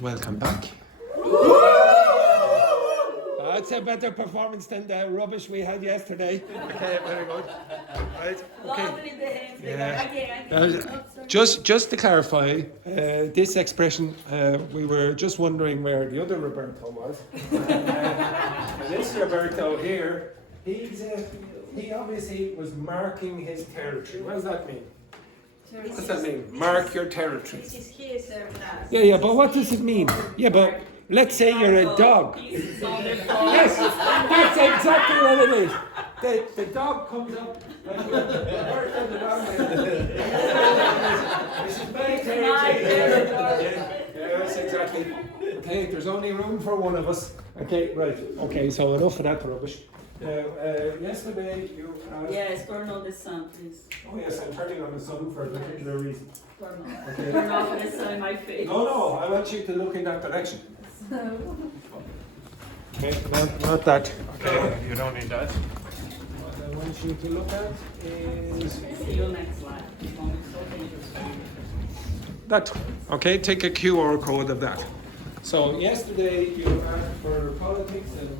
Welcome back. That's a better performance than the rubbish we had yesterday. Okay, very good. Right. Okay. Just to clarify, this expression, we were just wondering where the other Roberto was. This Roberto here, he obviously was marking his territory. What does that mean? What does that mean? Mark your territory. Yeah, but what does it mean? Yeah, but let's say you're a dog. Yes, that's exactly what it is. The dog comes up like the bird and the dog. This is my territory. Yes, exactly. Okay, there's only room for one of us. Okay, right. Okay, so enough of that rubbish. Yesterday you asked... Yes, turn on the sun, please. Oh yes, I'm turning on the sun for a particular reason. Okay. Turn off the sun in my face. No, I want you to look in that direction. Okay, not that. Okay, you don't need that. What I want you to look at is... See you next slide. It's so dangerous. That. Okay, take a QR code of that. So yesterday you asked for politics and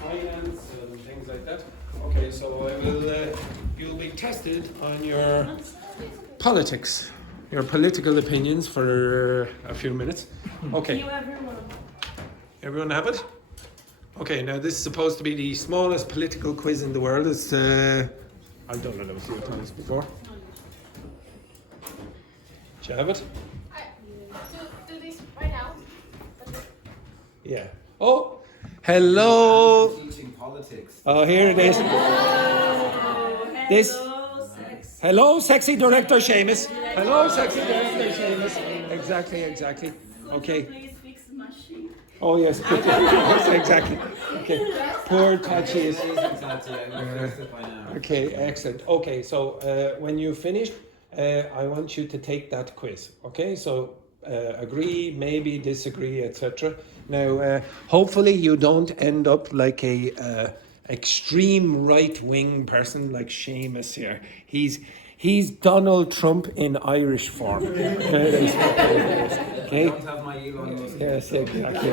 finance and things like that. Okay, so I will. You'll be tested on your politics, your political opinions for a few minutes. Okay. Everyone have it? Okay. Now this is supposed to be the smallest political quiz in the world. It's. I've done it a few times before. Do you have it? Do this right now. Yeah. Oh, hello. Teaching politics. Oh, here it is. This. Hello, sexy director Seamus. Hello, sexy director Seamus. Exactly. Okay. Please fix the machine. Oh yes. Yes, exactly. Okay. Poor Tachi is. Okay, excellent. Okay, so when you finish, I want you to take that quiz. Okay, so agree, maybe disagree, etc. Now, hopefully you don't end up like a extreme right-wing person like Seamus here. He's Donald Trump in Irish form. Okay. I don't have my Elon Musk. Yes, exactly.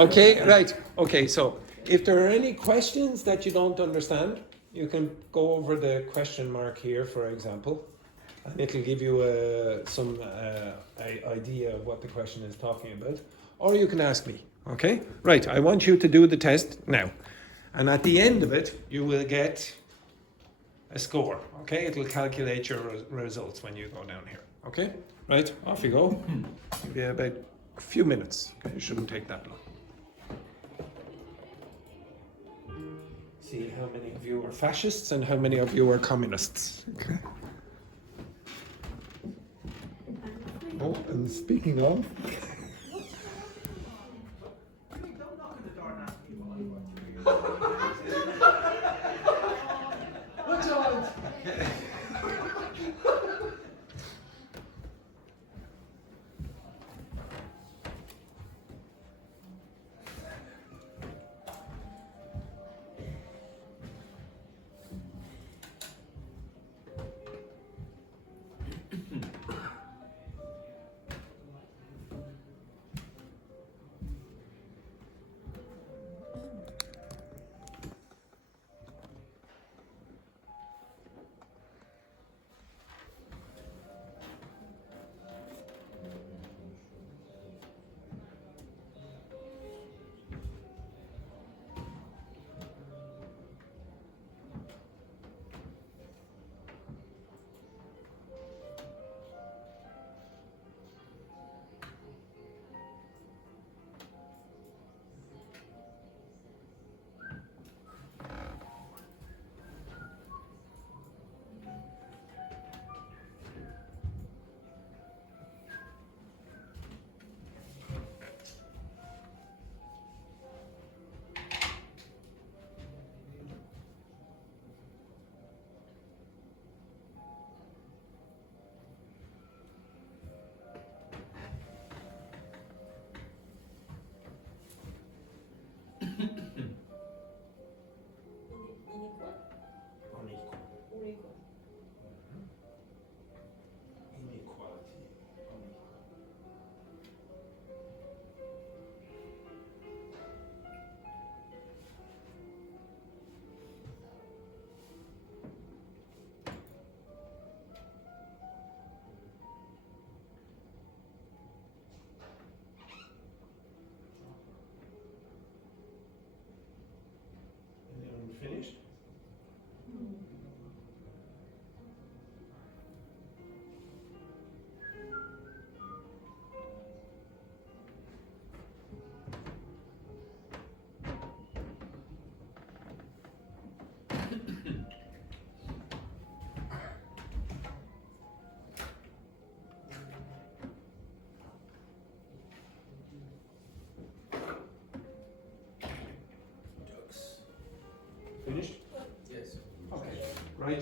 Okay, right. Okay, so if there are any questions that you don't understand, you can go over the question mark here, for example, and it'll give you some idea of what the question is talking about. Or you can ask me. Okay? Right, I want you to do the test now. And at the end of it, you will get a score. Okay? It'll calculate your results when you go down here. Okay? Right, off you go. Give you about a few minutes. Okay, it shouldn't take that long. See how many of you are fascists and how many of you are communists. Okay. Oh, and speaking of... What do you want?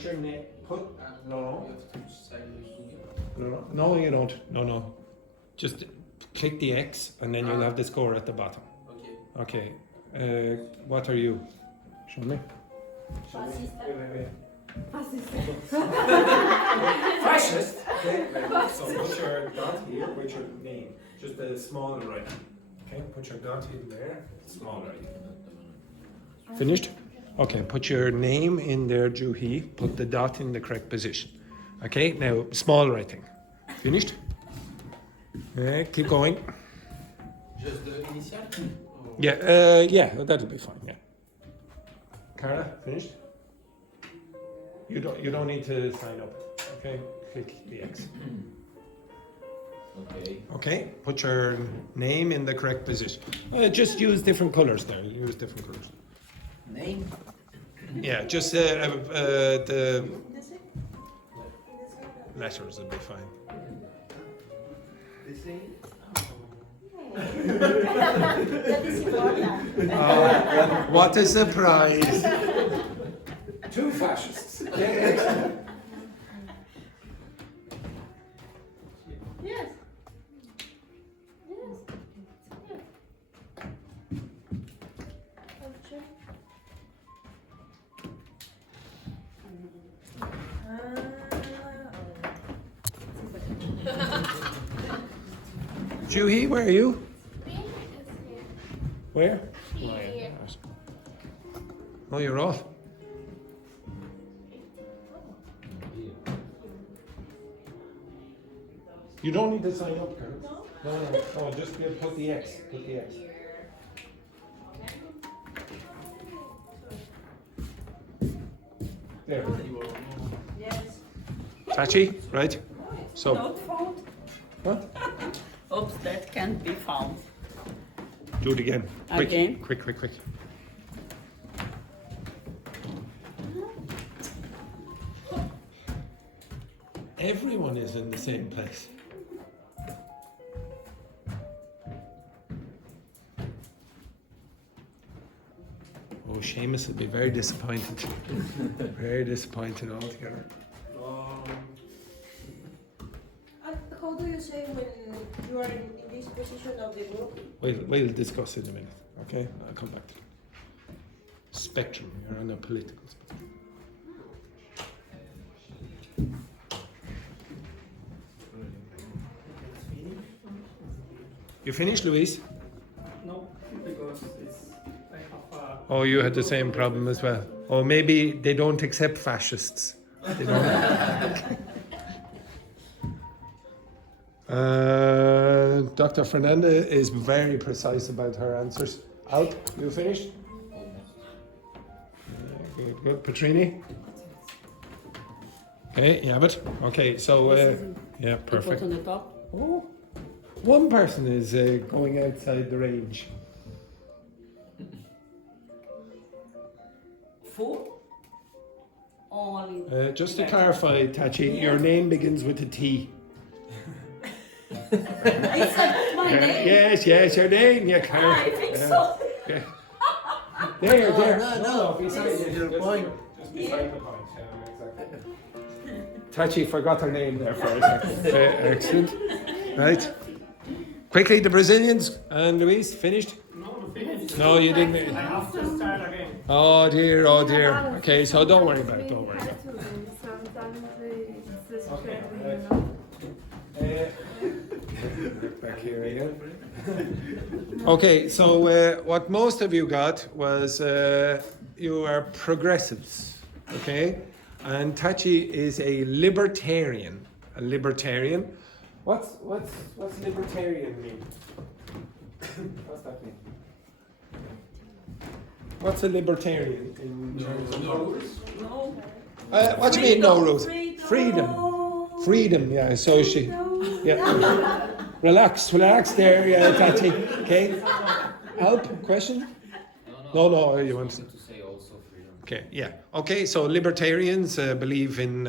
Put your name. Put no. You have to sign No, you don't. No. Just click the X and then you'll have the score at the bottom. Okay. Okay. What are you? Show me. Wait. Fascist. Okay. So put your dot here with your name. Just a small right. Okay. Put your dot in there. Small right. Finished? Okay. Put your name in there, Juhi. Put the dot in the correct position. Okay. Now small writing. Finished? Okay. Keep going. Just the initial? Yeah, that'll be fine. Yeah. Cara, finished? You don't need to sign up. Okay, click the X. Okay. Okay, put your name in the correct position. Just use different colors there. Use different colors. Name? Yeah, just the letters will be fine. That is important. What a surprise! Two fascists. Yes. Yes. Okay. Juhi, where are you? B is here. Where? B here. Oh, you're off. You don't need to sign up, Carol. No, just put the X. Put the X. There. Yes. Tachi, right? So, Not found. what? Oops, that can't be found. Do it again. Quick, Again? Quick. Everyone is in the same place. Oh, Seamus will be very disappointed. Very disappointed altogether. How do you say when you are in this position of the group? We'll discuss in a minute, okay? I'll come back to it. Spectrum, you're on a political spectrum. You finished, Louise? No, because I have a... Oh, you had the same problem as well. Or maybe they don't accept fascists. They don't. Dr. Fernanda is very precise about her answers. Out, you finished? Good. Petrini? Okay, you have it? Okay, so, yeah, perfect. Put on the top. Oh, one person is going outside the range. Full? Only. Just to clarify, Tachi, your name begins with a T. Is that my name? Yes, your name, yeah, Carol. I think so. Yeah. There. No, beside this is your point. Just beside the point, yeah, exactly. Tachi forgot her name there for a second. Excellent. Right. Quickly, the Brazilians and Luis, finished? No, finished. No, you didn't. I have to start again. Oh dear. Okay, so don't worry about it. Back here again. Okay, so what most of you got was you are progressives, okay? And Tachi is a libertarian. A libertarian. What's libertarian mean? What's that mean? What's a libertarian in terms of rules? No. What do you mean no rules? Freedom. Freedom, yeah. So she, yeah. Relax there, yeah, Tati. Okay. Help? Question? No. You want to? say also freedom. Okay. Yeah. Okay. So libertarians believe in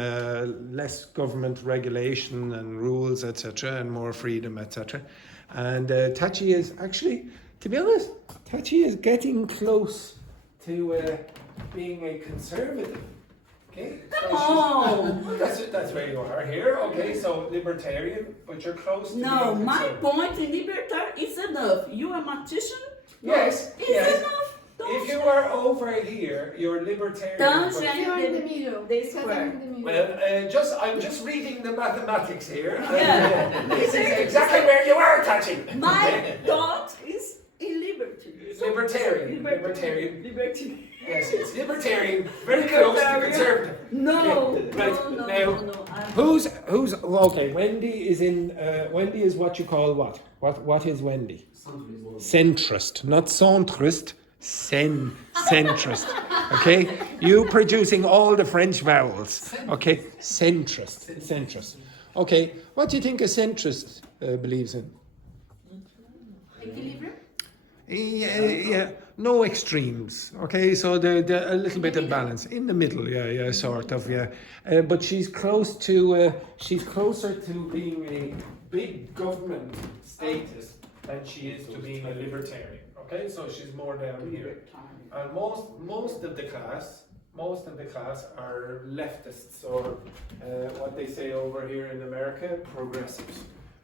less government regulation and rules, etc., and more freedom, etc. And Tachi is actually, to be honest, Tachi is getting close to being a conservative. Okay. Oh. That's where you are here. Okay, so libertarian, but you're close to No, being my conservative. point in libertarian is enough. You are mathematician? Yes, It's yes. enough. If you are over here, you're libertarian. Don't but- say- You're in the middle. They Because square. I'm in the middle. Well, I'm just reading the mathematics here. and, Yeah. this is exactly where you are touching. My thought is in liberty. Libertarian. Liberty. Yes, it's libertarian. Very close to conservative. No, Okay, right, no, now, no, no. Who's okay? Wendy is in. Wendy is what you call what? What is Wendy? Centrist, not centrist. Centrist. Okay, you producing all the French vowels. Okay, centrist. Okay, what do you think a centrist believes in? Equilibrium? Yeah, no extremes. Okay, so the a little bit of balance in the middle. Yeah, sort of. Yeah, but she's close to. She's closer to being a big government status than she is to being a libertarian. Okay, so she's more down here. And most of the class are leftists, or what they say over here in America, progressives.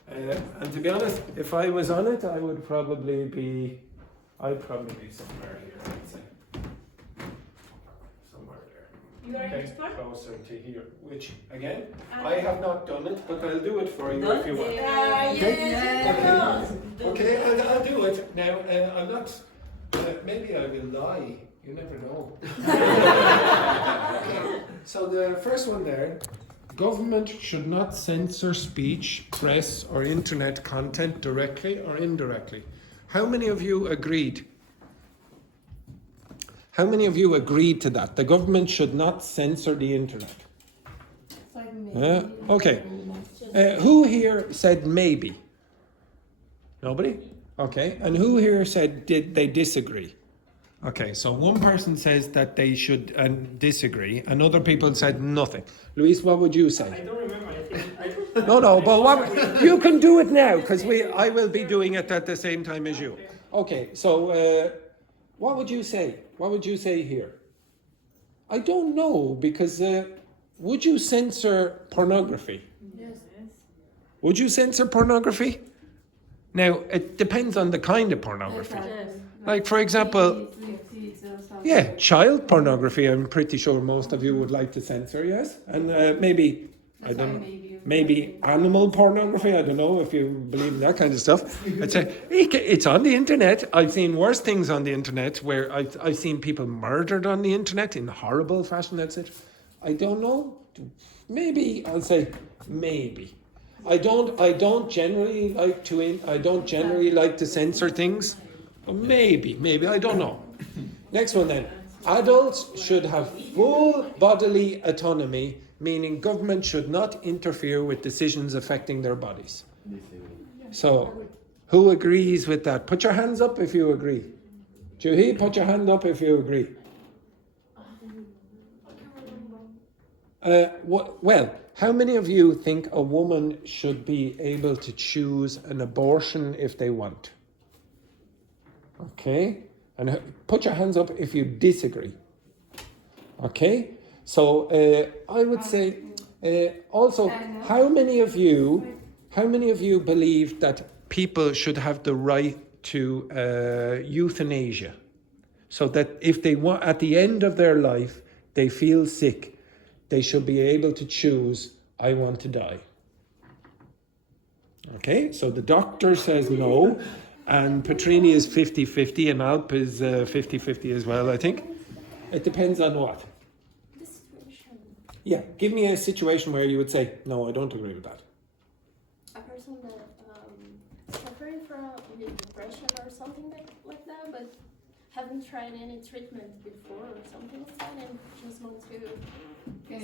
And to be honest, if I was on it, I'd probably be somewhere here, I'd say. Somewhere there. You are in Okay, this part? closer to here. Which, again, I have not done it, but I'll do it for you Done if you want. Yes. Okay, I'll do it. Now, I'm not, maybe I will lie. You never know. Okay. So the first one there, government should not censor speech, press, or internet content directly or indirectly. How many of you agreed? How many of you agreed to that? The government should not censor the internet. Yeah, okay. Who here said maybe? Nobody? Okay. And who here said did they disagree? Okay, so one person says that they should disagree, and other people said nothing. Luis, what would you I say? don't remember. I think. No, but what you can do it now because I will be doing it at the same time as you. Okay, so what would you say? What would you say here? I don't know because would you censor pornography? Yes. Would you censor pornography? Now it depends on the kind of pornography. Like for example, yeah, child pornography. I'm pretty sure most of you would like to censor, yes, and maybe I don't know. Maybe animal pornography. I don't know if you believe in that kind of stuff. I'd say it's on the internet. I've seen worse things on the internet where I've seen people murdered on the internet in horrible fashion. That's it. I don't know. Maybe I'll say maybe. I don't generally like to censor things. But maybe I don't know. Next one then. Adults should have full bodily autonomy, meaning government should not interfere with decisions affecting their bodies. So, who agrees with that? Put your hands up if you agree. Juhi, put your hand up if you agree. Well, how many of you think a woman should be able to choose an abortion if they want? Okay, and put your hands up if you disagree. Okay, so I would say also, how many of you believe that people should have the right to euthanasia, so that if they want at the end of their life they feel sick, they should be able to choose, I want to die. Okay, so the doctor says no. And Petrini is 50-50 and Alp is 50-50 as well, I think. It depends on what? The situation. Yeah, give me a situation where you would say, no, I don't agree with that. A person that suffering from depression or something like that, but haven't tried any treatment before or something like that, and just want to.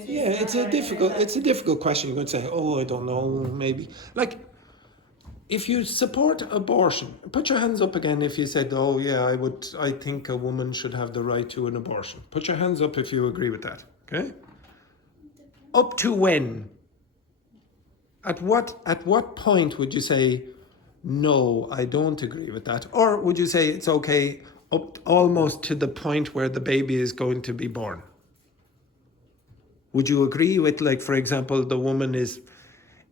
Yeah, it's a difficult question. You could say, oh, I don't know, maybe. Like, if you support abortion, put your hands up again if you said, oh yeah, I think a woman should have the right to an abortion. Put your hands up if you agree with that, okay? Up to when? At what point would you say, no, I don't agree with that? Or would you say it's okay up almost to the point where the baby is going to be born? Would you agree with, like, for example, the woman is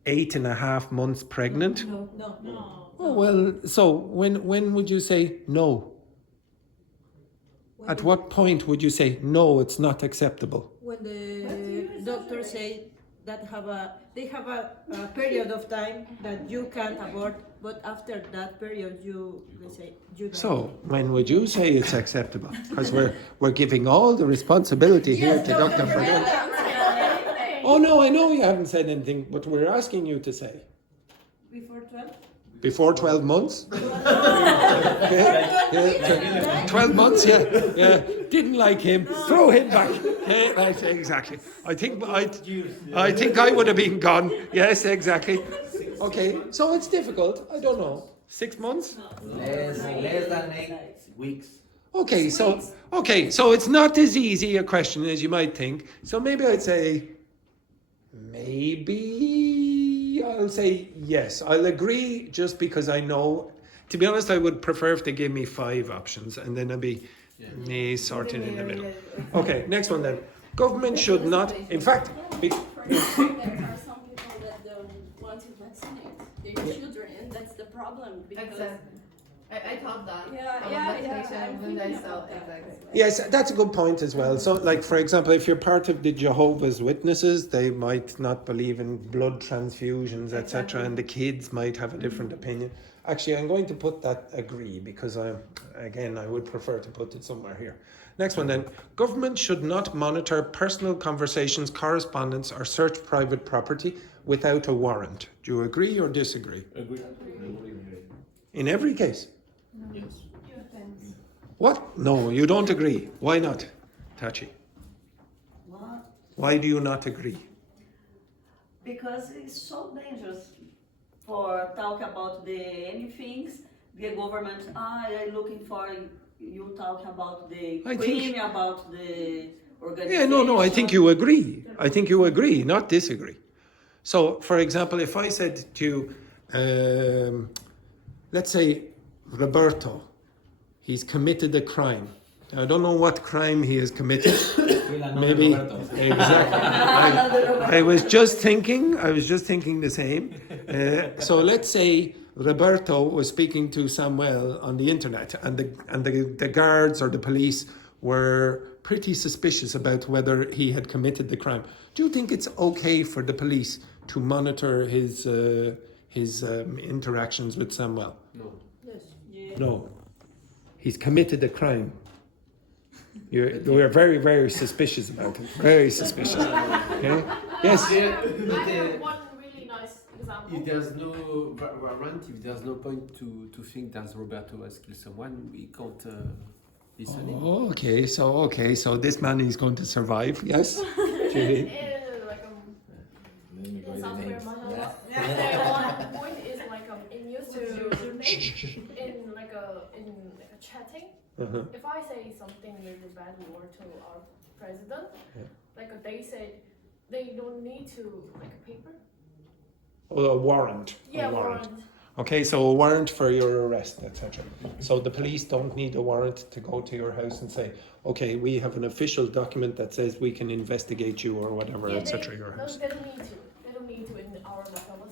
8.5 months pregnant? No. Oh, well, so when would you say no? At what point would you say no, it's not acceptable? When the doctor say that they have a period of time that you can't abort, but after that period they say you don't. So when would you say it's acceptable? Because we're giving all the responsibility here to Dr. Fernandez. Oh no, I know you haven't said anything, but we're asking you to say. Before 12? Before 12 months? Yeah. 12 months, yeah. Didn't like him. Throw him back. Yeah, right, exactly. I think I would have been gone. Yes, exactly. Okay, so it's difficult. I don't know. 6 months? Less than 8 weeks. Okay, so it's not as easy a question as you might think. So maybe I'd say, maybe I'll say yes. I'll agree just because I know. To be honest, I would prefer if they gave me 5 options and then I'd be me sorting in the middle. Okay, next one then. Government should not, in fact, There are some people that don't want to vaccinate their children, and that's the problem. Because Exactly. I thought that. I'm When I thinking saw about that. exactly. yes, that's a good point as well. So, like, for example, if you're part of the Jehovah's Witnesses, they might not believe in blood transfusions, etc., and the kids might have a different opinion. Actually, I'm going to put that agree because I would prefer to put it somewhere here. Next one then. Government should not monitor personal conversations, correspondence, or search private property without a warrant. Do you agree or disagree? Agree. In every case. Yes. What? No, you don't agree. Why not, Tachi? What? Why do you not agree? Because it's so dangerous for talk about any things. The government are looking for you talk about the I crime, think- about the organization. Yeah, no, I think you agree. I think you agree, not disagree. So, for example, if I said to you, let's say Roberto, he's committed a crime. I don't know what crime he has committed. Maybe exactly. I was just thinking the same. So let's say Roberto was speaking to Samuel on the internet, and the guards or the police were pretty suspicious about whether he had committed the crime. Do you think it's okay for the police to monitor his interactions with Samuel? No. Yes. No. He's committed a crime. We're very, very suspicious about it. Very suspicious. Okay? Yes? I have one really nice example. If there's no warrant, if there's no point to think that Roberto has killed someone, we can't listen him. Oh, okay, so this man is going to survive, yes? Julie? In South America, one point is in used to in a chatting. Uh-huh. If I say something really bad word to our president, they said they don't need to a paper. Oh, a warrant. Yeah, A warrant. Okay, so a warrant for your arrest, etc. So the police don't need a warrant to go to your house and say, okay, we have an official document that says we can investigate you or whatever, Yeah, etc. Your house. They don't need to. They don't need to in our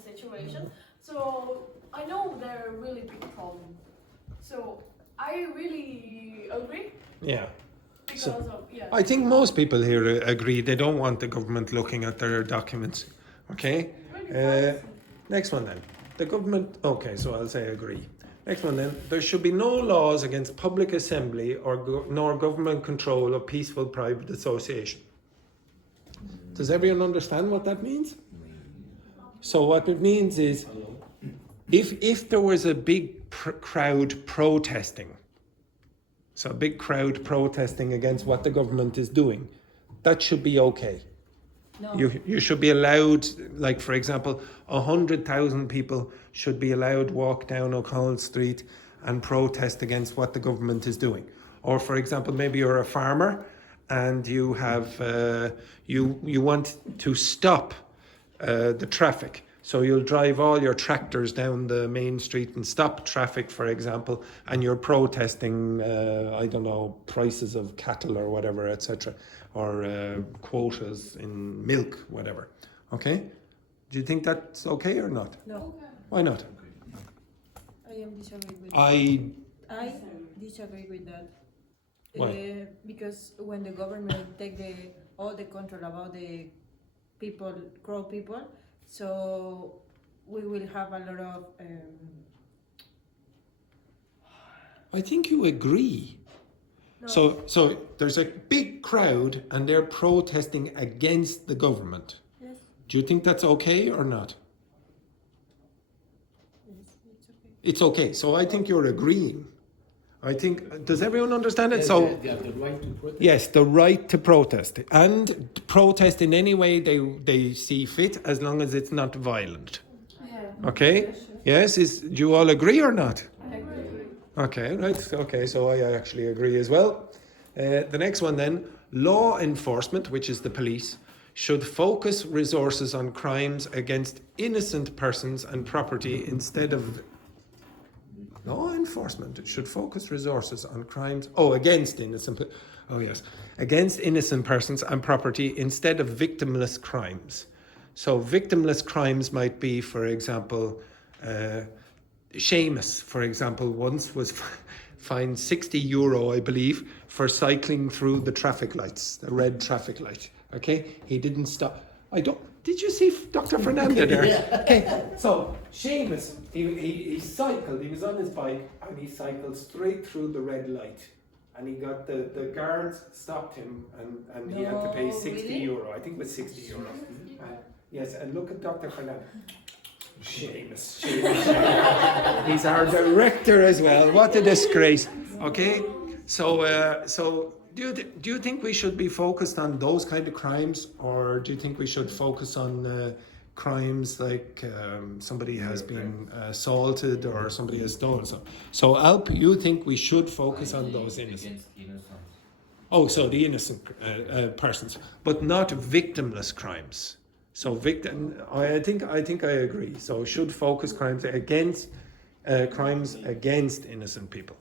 situation. So I know they're a really big problem. So I really agree Yeah. because So- of I think most people here agree they don't want the government looking at their documents. Okay? Next one then. The government, okay, so I'll say agree. Next one then. There should be no laws against public assembly nor government control of peaceful private association. Does everyone understand what that means? So what it means is if there was a big crowd protesting, so a big crowd protesting against what the government is doing, that should be okay. No. You should be allowed, like for example, 100,000 people should be allowed walk down O'Connell Street and protest against what the government is doing. Or for example, maybe you're a farmer and you have you want to stop the traffic. So you'll drive all your tractors down the main street and stop traffic, for example, and you're protesting, I don't know, prices of cattle or whatever, etc., or quotas in milk, whatever. Okay? Do you think that's okay or not? No, Why not? I am disagree with I disagree with that. Why? Because when the government take all the control about the people, Crow people, so we will have a lot of. I think you agree. No. So there's a big crowd and they're protesting against the government. Yes, Do you think that's okay or not? yes, it's okay. It's okay. So I think you're agreeing. I think, does everyone understand it? Yes, So they have the right to protest. yes, the right to protest and protest in any way they see fit, as long as it's not violent. Okay? Yes, do you all agree or not? Okay, right. Okay, so I actually agree as well. The next one then, law enforcement, which is the police, should focus resources on crimes against innocent persons and property instead of law enforcement should focus resources on crimes against innocent persons and property instead of victimless crimes. So victimless crimes might be, for example, Seamus, for example, once was fined €60, I believe, for cycling through the traffic lights, the red traffic light. Okay, he didn't stop. Did you see Dr. Fernando there? Yeah. Okay, so Seamus, he cycled. He was on his bike and he cycled straight through the red light, and he got the guards stopped him and he had to pay No, €60. really? I think it was €60. Yes, and look at Dr. Fernando. Seamus. He's our director as well. What a disgrace. Okay, so do you think we should be focused on those kind of crimes, or do you think we should focus on crimes like somebody has been assaulted or somebody has stolen something? So Alp, you think we should focus on those innocent? Oh, so the innocent persons, but not victimless crimes. So I think I agree. So should focus crimes against innocent people.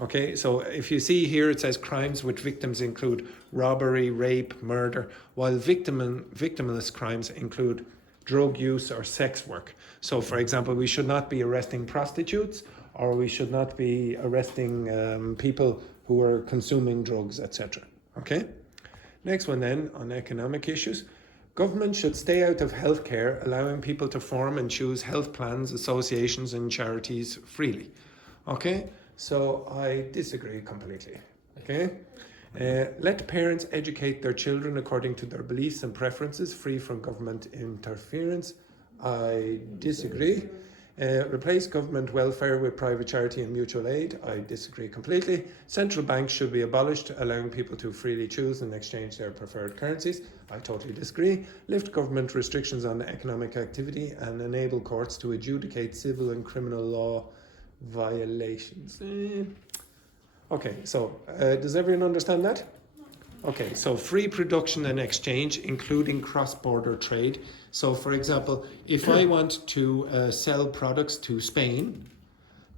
Okay, so if you see here, it says crimes which victims include robbery, rape, murder, while victimless crimes include drug use or sex work. So, for example, we should not be arresting prostitutes, or we should not be arresting people who are consuming drugs, etc. Okay? Next one then, on economic issues. Government should stay out of healthcare, allowing people to form and choose health plans, associations and charities freely. Okay? So I disagree completely. Okay? Let parents educate their children according to their beliefs and preferences, free from government interference. I disagree. Replace government welfare with private charity and mutual aid. I disagree completely. Central banks should be abolished, allowing people to freely choose and exchange their preferred currencies. I totally disagree. Lift government restrictions on economic activity and enable courts to adjudicate civil and criminal law violations. Okay, so does everyone understand that? Okay, so free production and exchange, including cross-border trade. So, for example, if I want to sell products to Spain,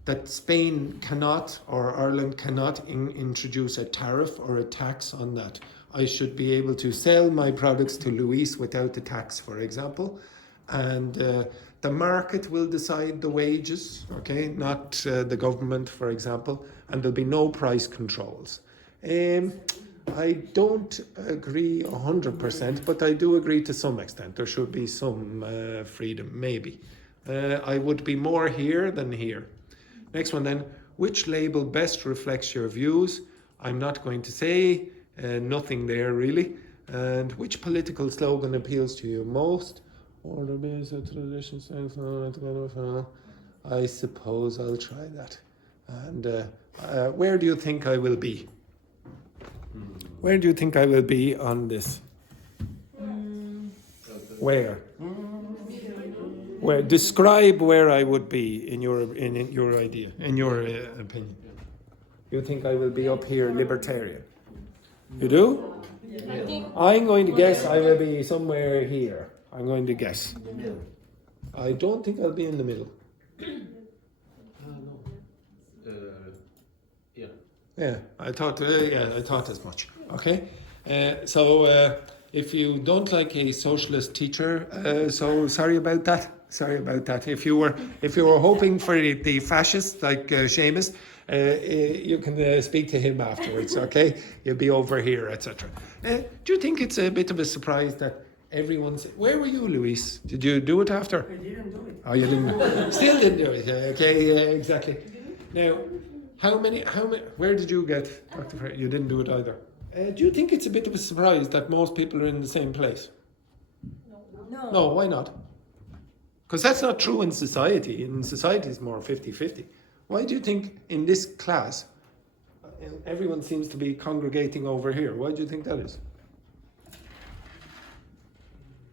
that Spain cannot or Ireland cannot introduce a tariff or a tax on that. I should be able to sell my products to Luis without the tax, for example, and the market will decide the wages, okay, not the government, for example, and there'll be no price controls. I don't agree 100%, but I do agree to some extent. There should be some freedom, maybe. I would be more here than here. Next one then, which label best reflects your views? I'm not going to say, nothing there really. And which political slogan appeals to you most? Order based tradition, I suppose I'll try that. And where do you think I will be? Where do you think I will be on this? Where? Where? Describe where I would be in your idea, in your opinion. You think I will be up here, libertarian? You do? I think I'm going to guess I will be somewhere here. I'm going to guess. I don't think I'll be in the middle. No. Yeah. Yeah, I thought as much. Okay, if you don't like a socialist teacher, so sorry about that. Sorry about that. If you were hoping for the fascist like Seamus, you can speak to him afterwards. Okay, you'll be over here, etc. Do you think it's a bit of a surprise that everyone's? Where were you, Luis? Did you do it after? I didn't do it. Oh, you didn't. Still didn't do it. Okay, yeah, exactly. Now, how many? Where did you get, Dr. Frey? You didn't do it either. Do you think it's a bit of a surprise that most people are in the same place? No. No, why not? Because that's not true in society. In society, it's more 50-50. Why do you think in this class, everyone seems to be congregating over here? Why do you think that is?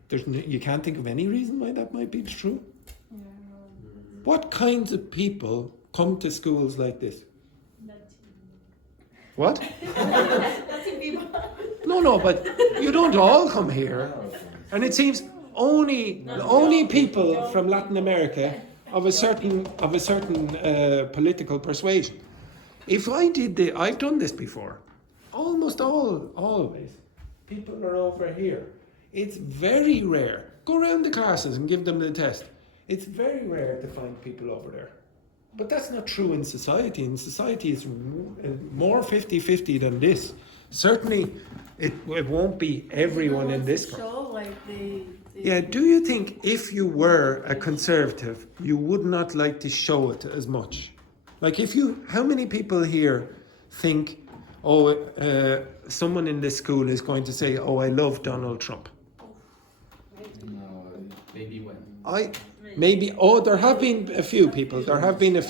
You can't think of any reason why that might be true? What kinds of people come to schools like this? What? No, but you don't all come here. And it seems only people from Latin America of a certain political persuasion. If I've done this before. Always. People are over here. It's very rare. Go around the classes and give them the test. It's very rare to find people over there. But that's not true in society. In society, it's more 50-50 than this. Certainly, it won't be everyone in this group. Show like Yeah, do you think if you were a conservative, you would not like to show it as much? Like how many people here think, someone in this school is going to say, oh, I love Donald Trump? No, maybe when. There have been a few people. There have been a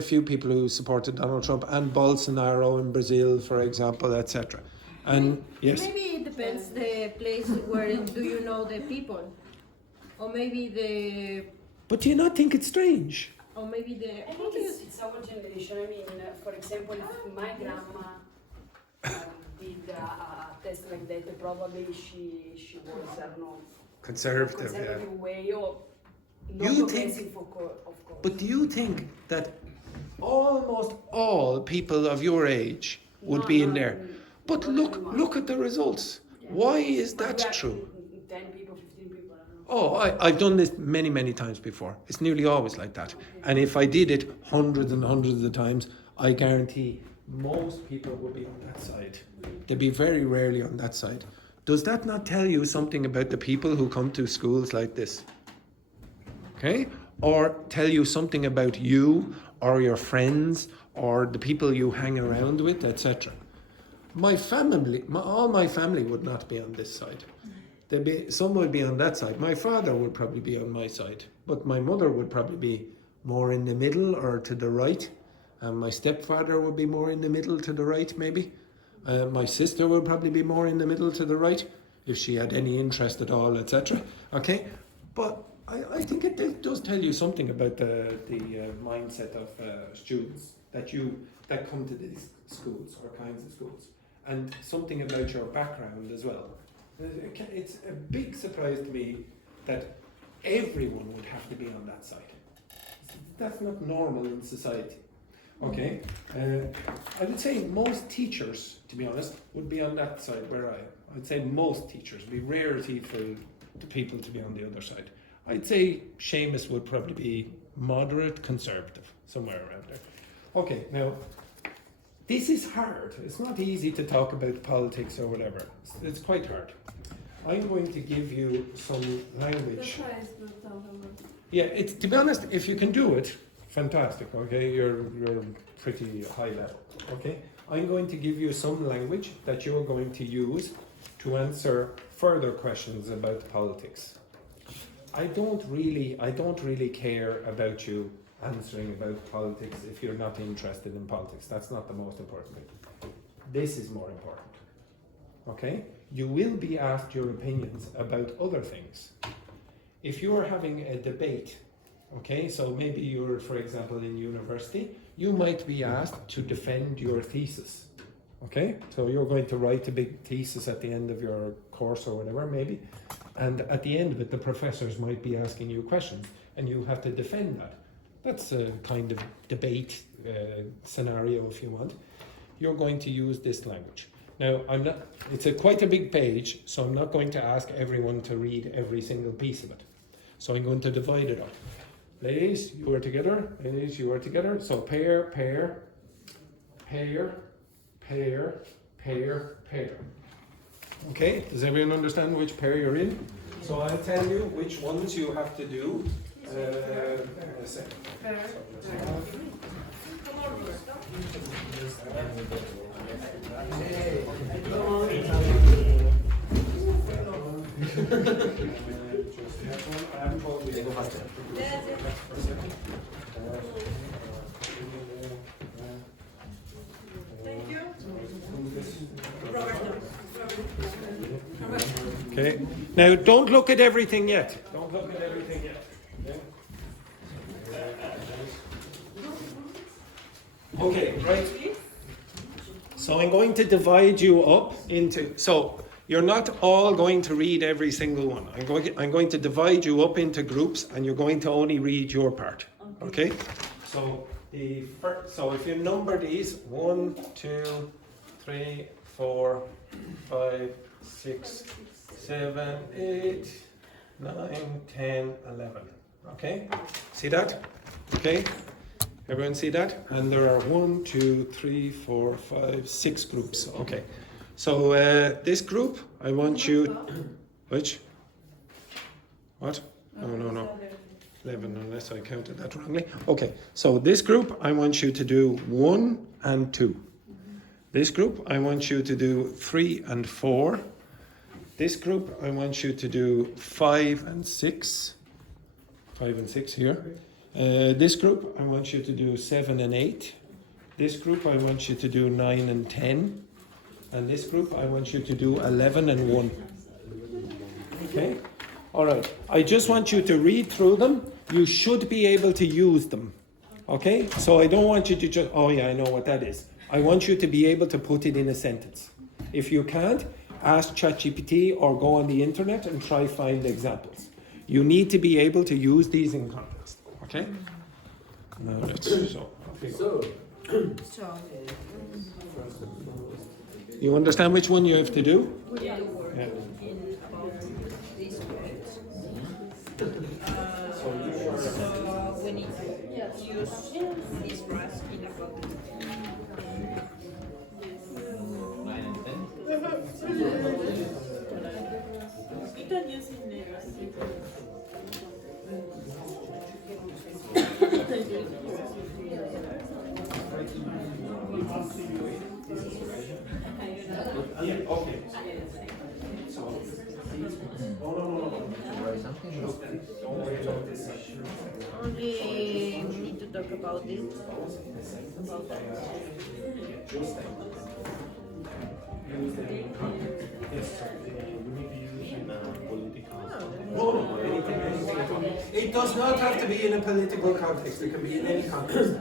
few people who supported Donald Trump and Bolsonaro in Brazil, for example, etc. And yes. Maybe it depends the place where do you know the people, or maybe But do you not think it's strange? or maybe the. I think it's our generation. I mean, for example, if my grandma did a test like that, probably she was, I don't know, Conservative, way or not You progressive, think- of course. But do you think that almost all people of your age would be in there? But look at the results. Why is that true? 10 people, 15 people, I don't know. Oh, I've done this many, many times before. It's nearly always like that. And if I did it hundreds and hundreds of times, I guarantee most people would be on that side. They'd be very rarely on that side. Does that not tell you something about the people who come to schools like this? Okay? Or tell you something about you or your friends or the people you hang around with, etc. All my family would not be on this side. Some would be on that side. My father would probably be on my side, but my mother would probably be more in the middle or to the right. And my stepfather would be more in the middle to the right, maybe. My sister would probably be more in the middle to the right, if she had any interest at all, etc. Okay, but I think it does tell you something about the mindset of students that come to these schools or kinds of schools, and something about your background as well. It's a big surprise to me that everyone would have to be on that side. That's not normal in society. Okay, I would say most teachers, to be honest, would be on that side where I am. I'd say most teachers. It'd be rarity for the people to be on the other side. I'd say Seamus would probably be moderate conservative, somewhere around there. Okay, now, this is hard. It's not easy to talk about politics or whatever. It's quite hard. I'm going to give you some language. Yeah, to be honest, if you can do it, fantastic, okay? You're pretty high level, okay? I'm going to give you some language that you're going to use to answer further questions about politics. I don't really care about you answering about politics if you're not interested in politics. That's not the most important thing. This is more important, okay? You will be asked your opinions about other things. If you're having a debate, okay, so maybe you're, for example, in university, you might be asked to defend your thesis, okay? So you're going to write a big thesis at the end of your course or whatever, maybe. And at the end of it, the professors might be asking you questions and you have to defend that. That's a kind of debate scenario, if you want. You're going to use this language. Now, it's quite a big page, so I'm not going to ask everyone to read every single piece of it. So I'm going to divide it up. Ladies, you are together. Ladies, you are together. So pair, pair, pair, pair, pair, pair. Okay, does everyone understand which pair you're in? So I'll tell you which ones you have to do in a second. Thank you. Okay. Now, don't look at everything yet. Don't look at everything yet. Okay, right. So I'm going to divide you up into. So you're not all going to read every single one. I'm going to divide you up into groups, and you're going to only read your part. Okay. So so if you number these 1, 2, 3, 4, 5, 6, 7, 8, 9, 10, 11. Okay? See that? Okay? Everyone see that? And there are 1, 2, 3, 4, 5, 6 groups. Okay. So this group, I want you. Which? What? No. 11, unless I counted that wrongly. Okay. So this group, I want you to do 1 and 2. This group, I want you to do 3 and 4. This group, I want you to do 5 and 6. 5 and 6 here. This group, I want you to do 7 and 8. This group, I want you to do 9 and 10. And this group, I want you to do 11 and 1. Okay? All right. I just want you to read through them. You should be able to use them. Okay? So I don't want you to just, oh yeah, I know what that is. I want you to be able to put it in a sentence. If you can't, ask ChatGPT or go on the internet and try find examples. You need to be able to use these in context. Okay? Now let's You understand which one you have to do? Yeah. Yeah. So we need to use this brush in about 9 and 10. you can use it in Yeah, okay. So, only we need to talk about it. About that. It does not have to be in a political context. It can be in any context.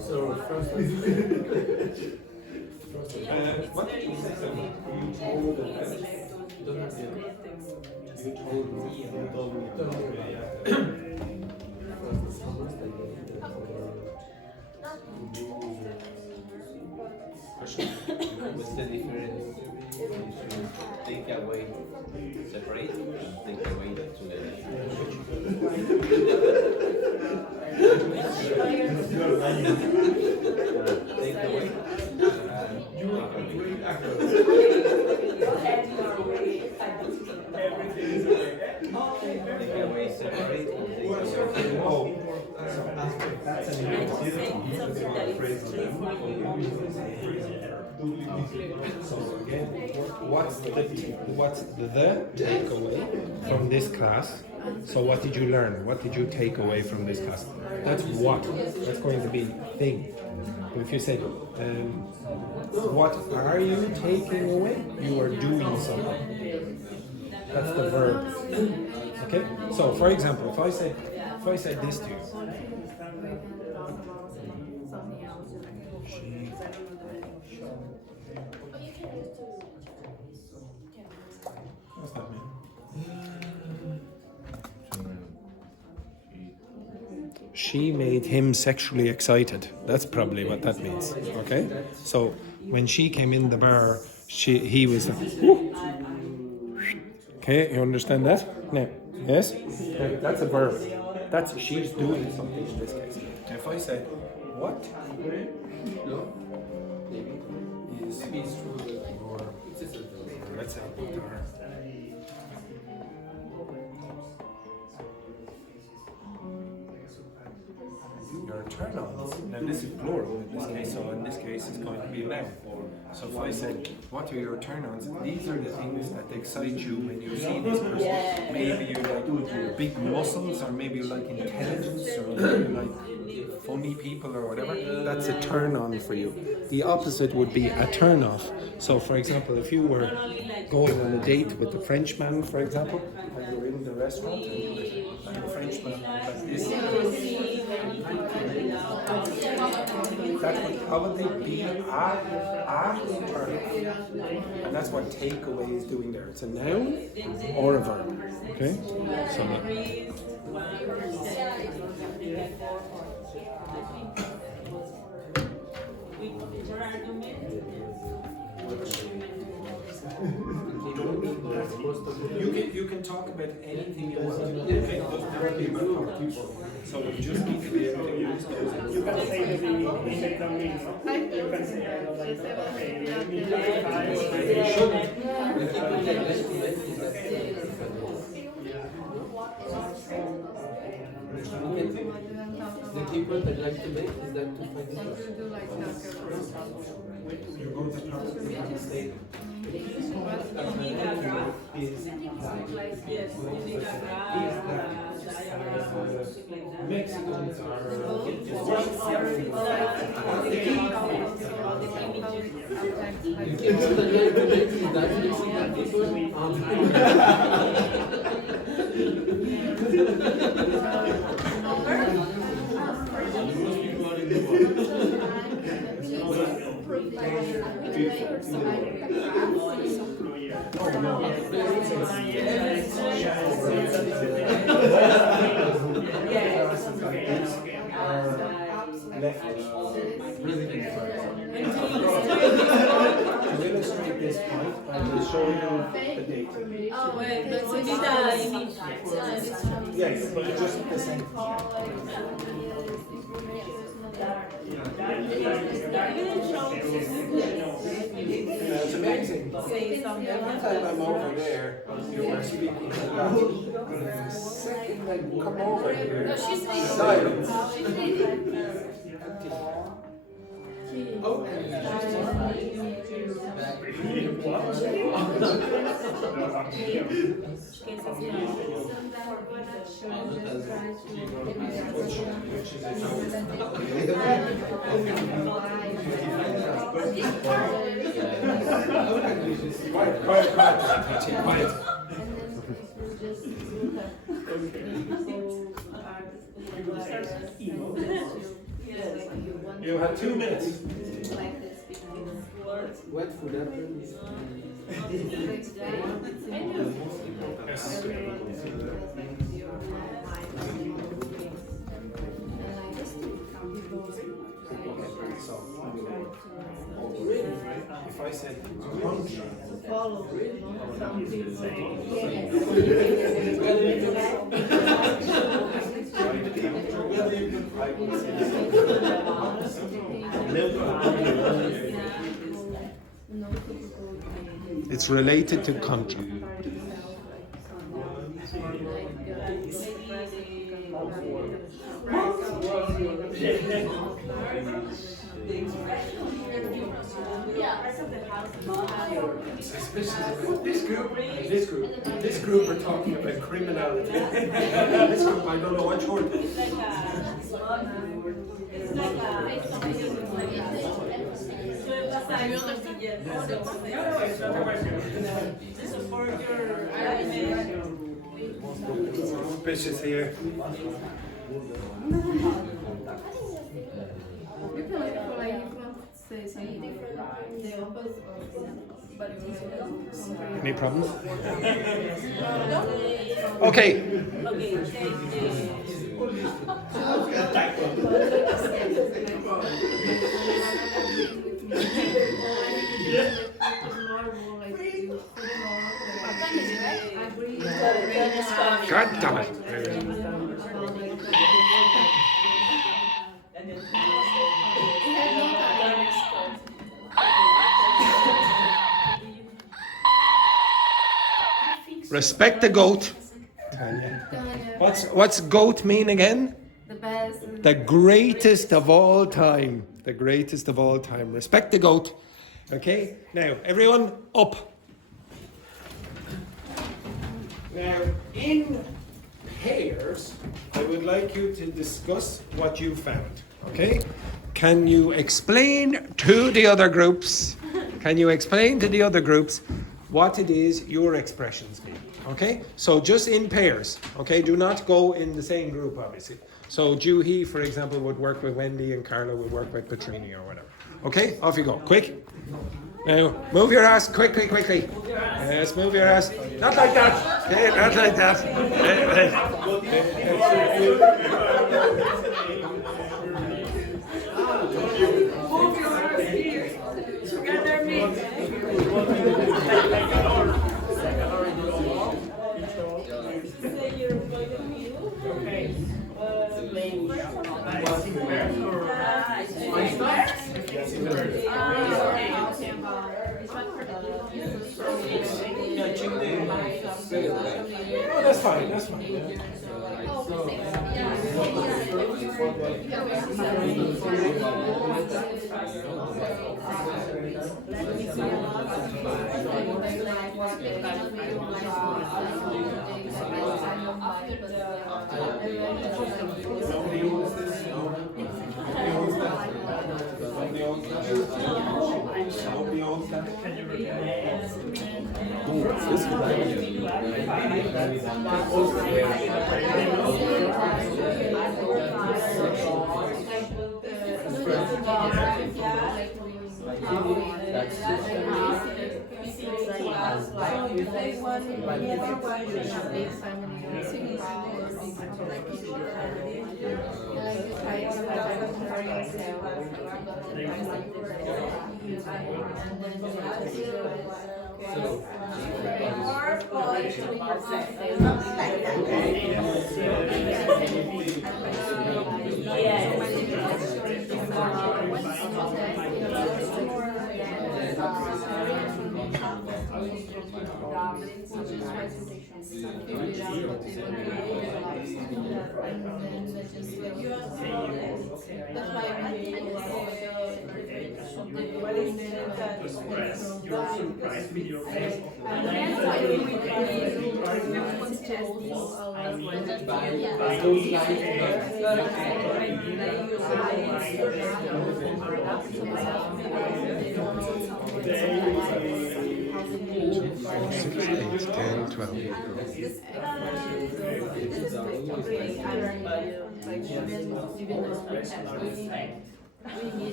So first, What? You told the best. You told me. What's the difference? You should take away, separate, and take away take away. Take away, separate, and take away. Oh, that's an So again, what's the takeaway from this class? So what did you learn? What did you take away from this class? That's what. That's going to be thing. But if you say, what are you taking away? You are doing something. That's the verb. Okay? So for example, if I say, If I said this to you, But you can use two. what's that mean? She made him sexually excited. That's probably what that means. Okay? So when she came in the bar, he was like, "Whoo." Okay, you understand that? No. Yes? Okay, that's a verb. That's she's doing something in this case. If I said, what? No? Maybe. Maybe it's true or it's just a Let's say what are your turn-ons. Now this is plural in this case, so in this case it's going to be a noun. So if I said, what are your turn-ons? These are the things that excite you when you see this person. Maybe you like big muscles, or maybe you like intelligence, or maybe you like funny people or whatever. That's a turn-on for you. The opposite would be a turn-off. So for example, if you were going on a date with a Frenchman, for example, and you're in the restaurant and the Frenchman like this, that would probably be a turn. And that's what takeaway is doing there. It's a noun or a verb. Okay? So you can talk about anything you want. Okay? It doesn't have to be about other people. So you just need to be able to use those. You can say that we make them mean. You can say You shouldn't. the key point I'd like to make is that to find You go to the state. Mexicans To illustrate this point, I will show you the data. Oh, wait, but we need a Yes, but just the same. It's amazing. One time I'm over there, you were speaking a lot. The second I come over here, silence. Oh, quiet. You have 2 minutes. what food happens. If I said country, it's related to country. This group are talking about criminality. This group, I don't know which one. Suspicious here. You can look for like if you want to say something the opposite but Any problems? Okay. God damn it. Respect the goat. What's goat mean again? the best. The greatest of all time. The greatest of all time. Respect the goat. Okay? Now, everyone up. Now, in pairs, I would like you to discuss what you found. Okay? Can you explain to the other groups? Can you explain to the other groups what it is your expressions mean? Okay? So just in pairs. Okay? Do not go in the same group, obviously. So Juhi, for example, would work with Wendy and Carla would work with Petrini or whatever. Okay? Off you go. Quick. Now, move your ass quickly. Yes, move your ass. Not like that. Okay, not like that. Oh, that's fine. That's fine.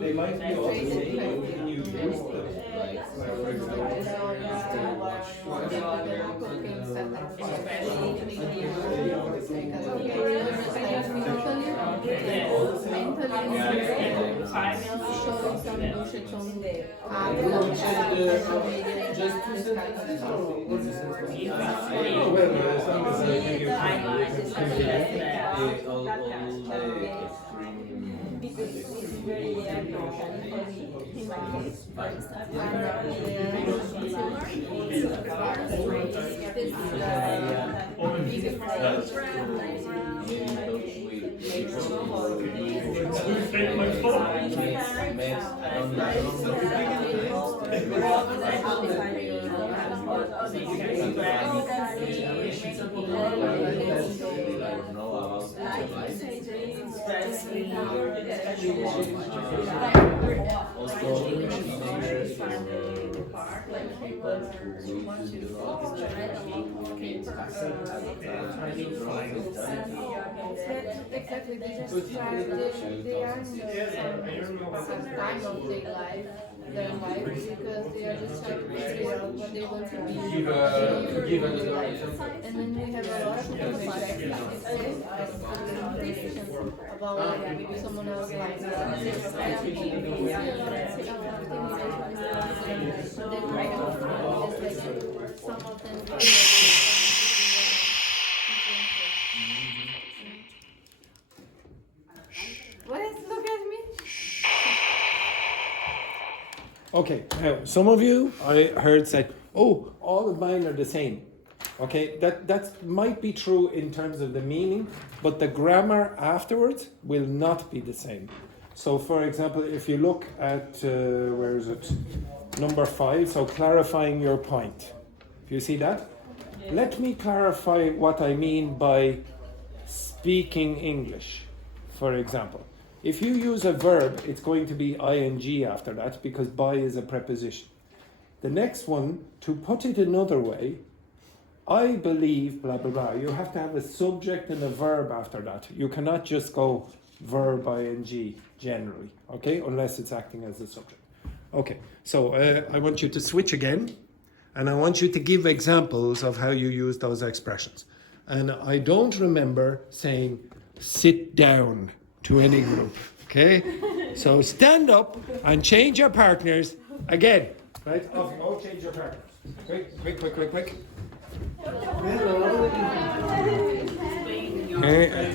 They might be also in you for Exactly, they just try, they are in some time of their life because they are just trying to figure out what they want to be. And then we have a lot of competition about someone else's life. But then some of them what is, look at me? Okay, now some of you I heard say, oh, all of mine are the same. Okay, that might be true in terms of the meaning, but the grammar afterwards will not be the same. So for example, if you look at, where is it? Number 5, so clarifying your point. Do you see that? Let me clarify what I mean by speaking English, for example. If you use a verb, it's going to be ing after that because by is a preposition. The next one, to put it another way, I believe, blah, blah, blah. You have to have a subject and a verb after that. You cannot just go verb ing generally, okay? Unless it's acting as a subject. Okay, so I want you to switch again. And I want you to give examples of how you use those expressions. And I don't remember saying sit down to any group, okay? So stand up and change your partners again, right? Off you go, change your partners. Quick. Okay.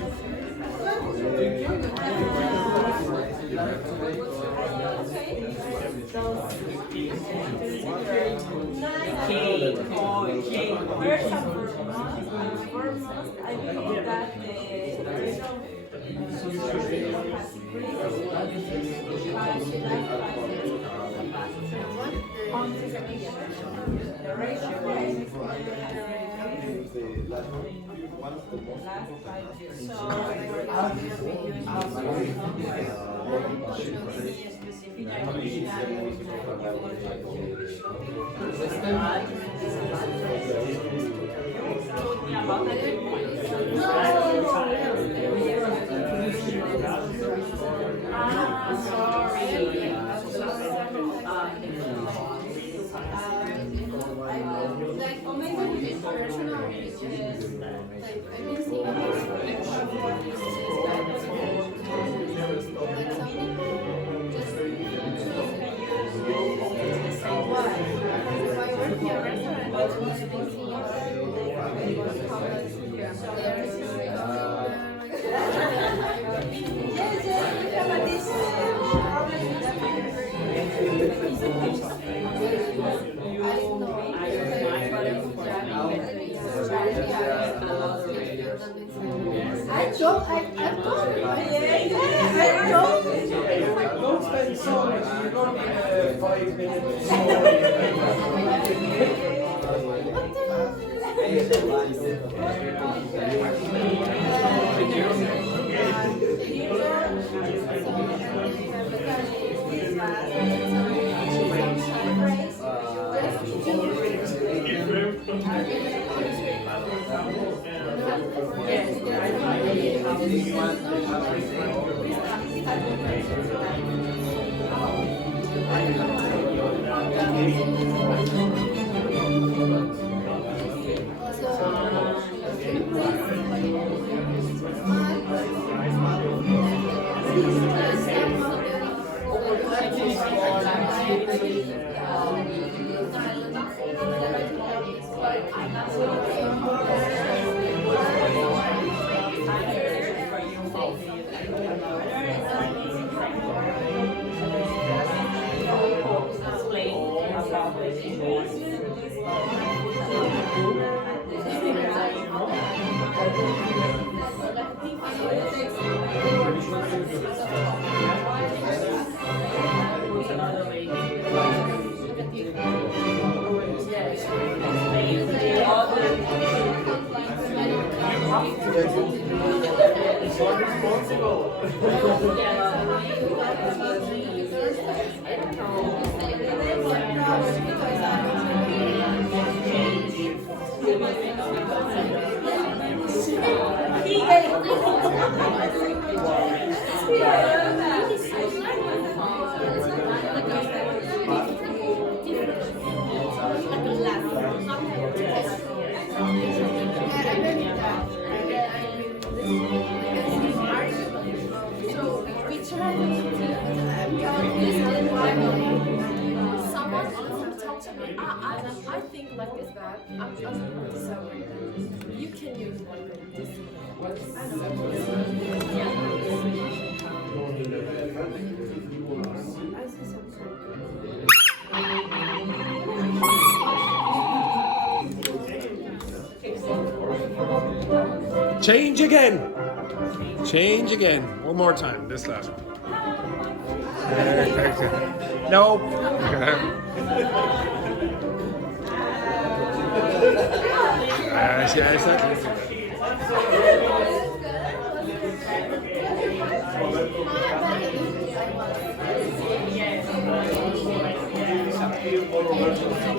I believe that Don't spend so much, you're going to be 5 minutes. Someone also talked to me. I think like this that I'm disagree. You can use like this. Change again. Change again. One more time. This last one. No.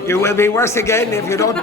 You will be worse again if you don't.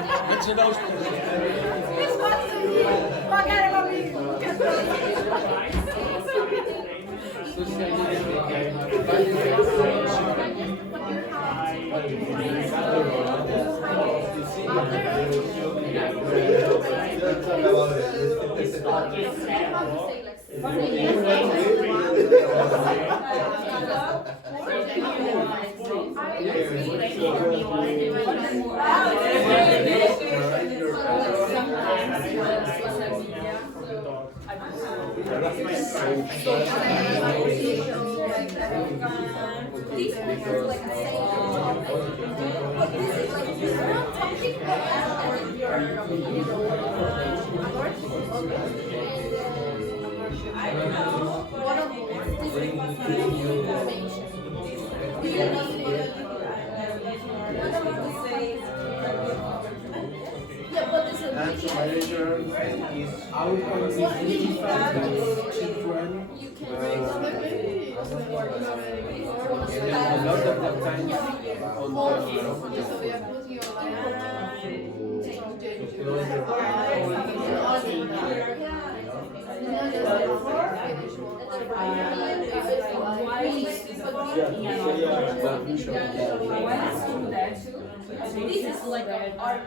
This is like art.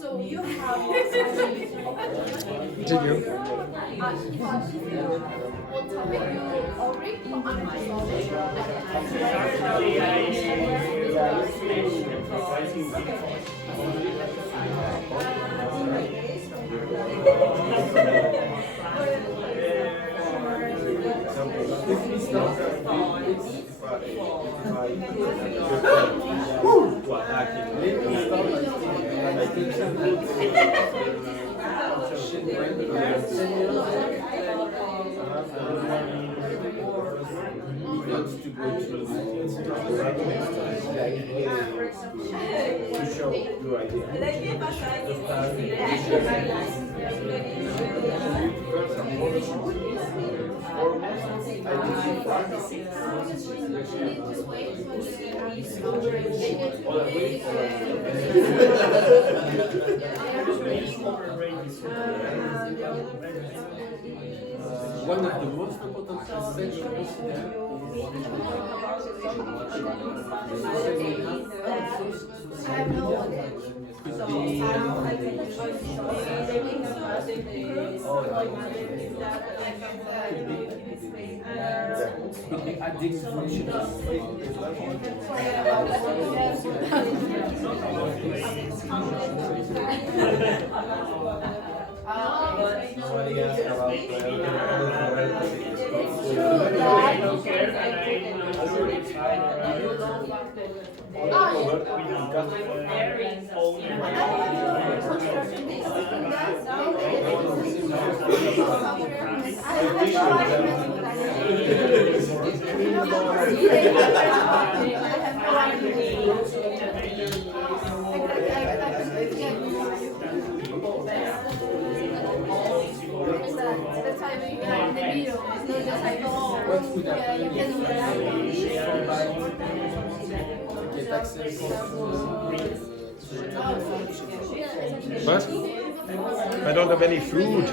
So you have One of the most important aspects I could be adding The timing, the Get access What? I don't have any food.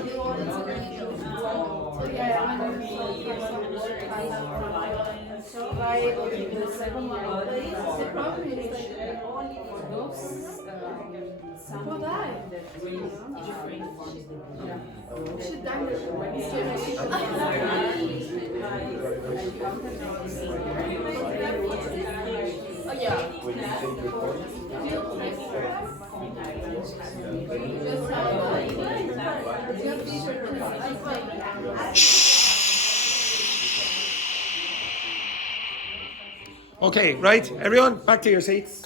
Okay, right, everyone, back to your seats.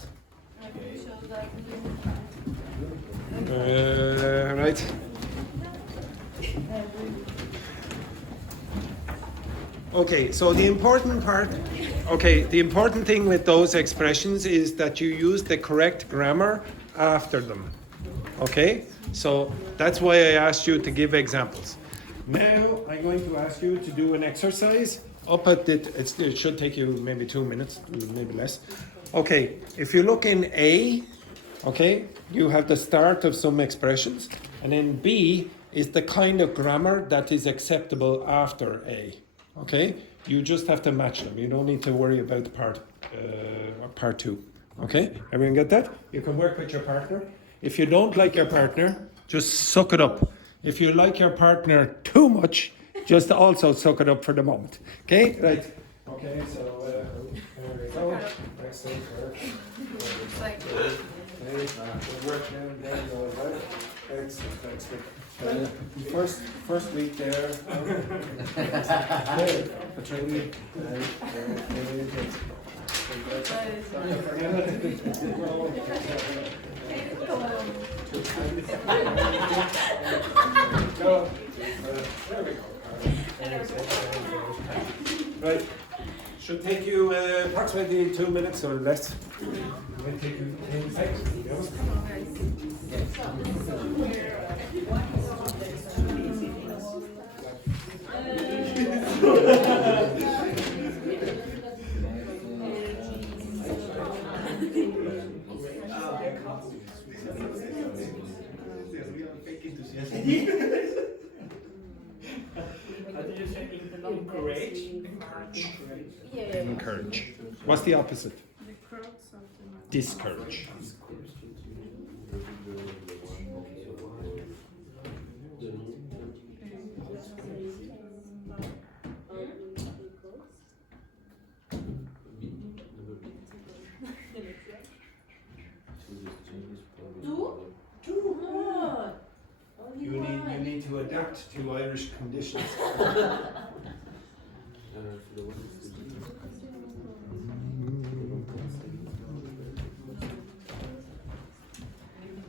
Right. Okay, so the important thing with those expressions is that you use the correct grammar after them. Okay, so that's why I asked you to give examples. Now I'm going to ask you to do an exercise. Up at it should take you maybe 2 minutes, maybe less. Okay, if you look in A, okay, you have the start of some expressions, and then B is the kind of grammar that is acceptable after A. Okay, you just have to match them. You don't need to worry about part 2. Okay, everyone get that? You can work with your partner. If you don't like your partner, just suck it up. If you like your partner too much, just also suck it up for the moment. Okay, right. Okay, so there we go. Excellent work. Okay, good work down there. Right. Excellent. First week there. Patronum. Go. There we go. Right. Should take you approximately 2 minutes or less. Might take you 10 seconds. Encourage. What's the opposite? Discourage. You need to adapt to Irish conditions.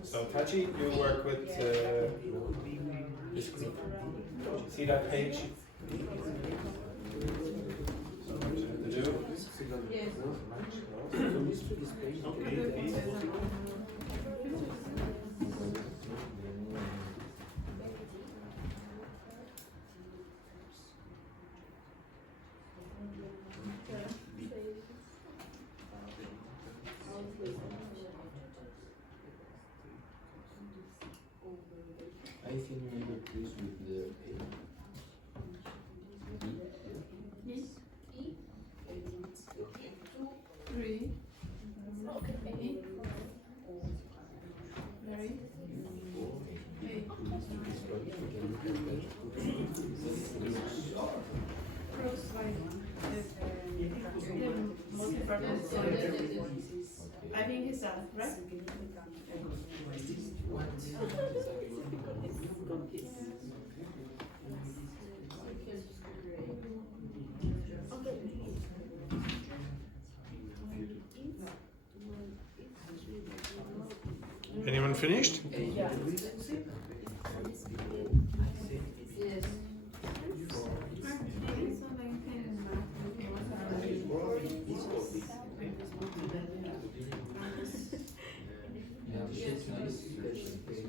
So Tachi, you work with this group. See that page? So what you have to do? Yes. I think maybe please with the I think it's that, right? Anyone finished? Yeah.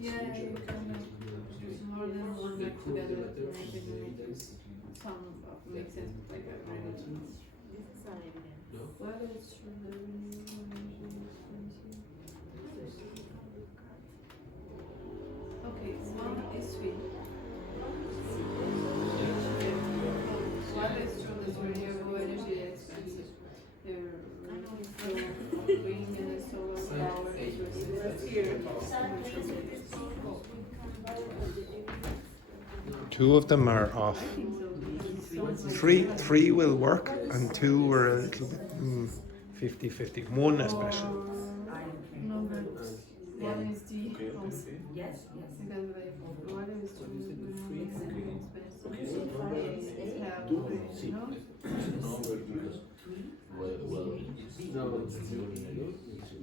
Yeah, you can use more than one together. some makes sense, like I read it. What is okay, one is sweet. What is true is renewable energy is expensive. Wind and solar power is here. Two of them are off. Three will work, and two are a little bit 50-50. One especially. Number one is the house. Yes, yes. Because like what is expensive?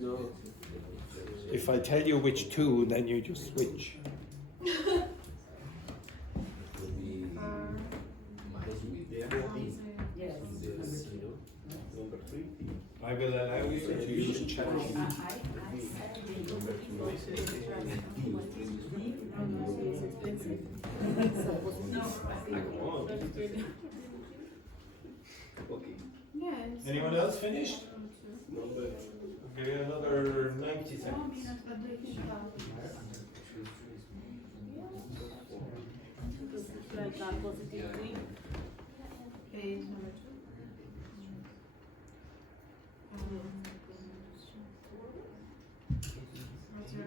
No. If I tell you which two, then you just switch. I will allow you to use ChatGPT. Yes. Anyone else finished? Okay, another 90 seconds. Like a positive thing. Page number 2. What's your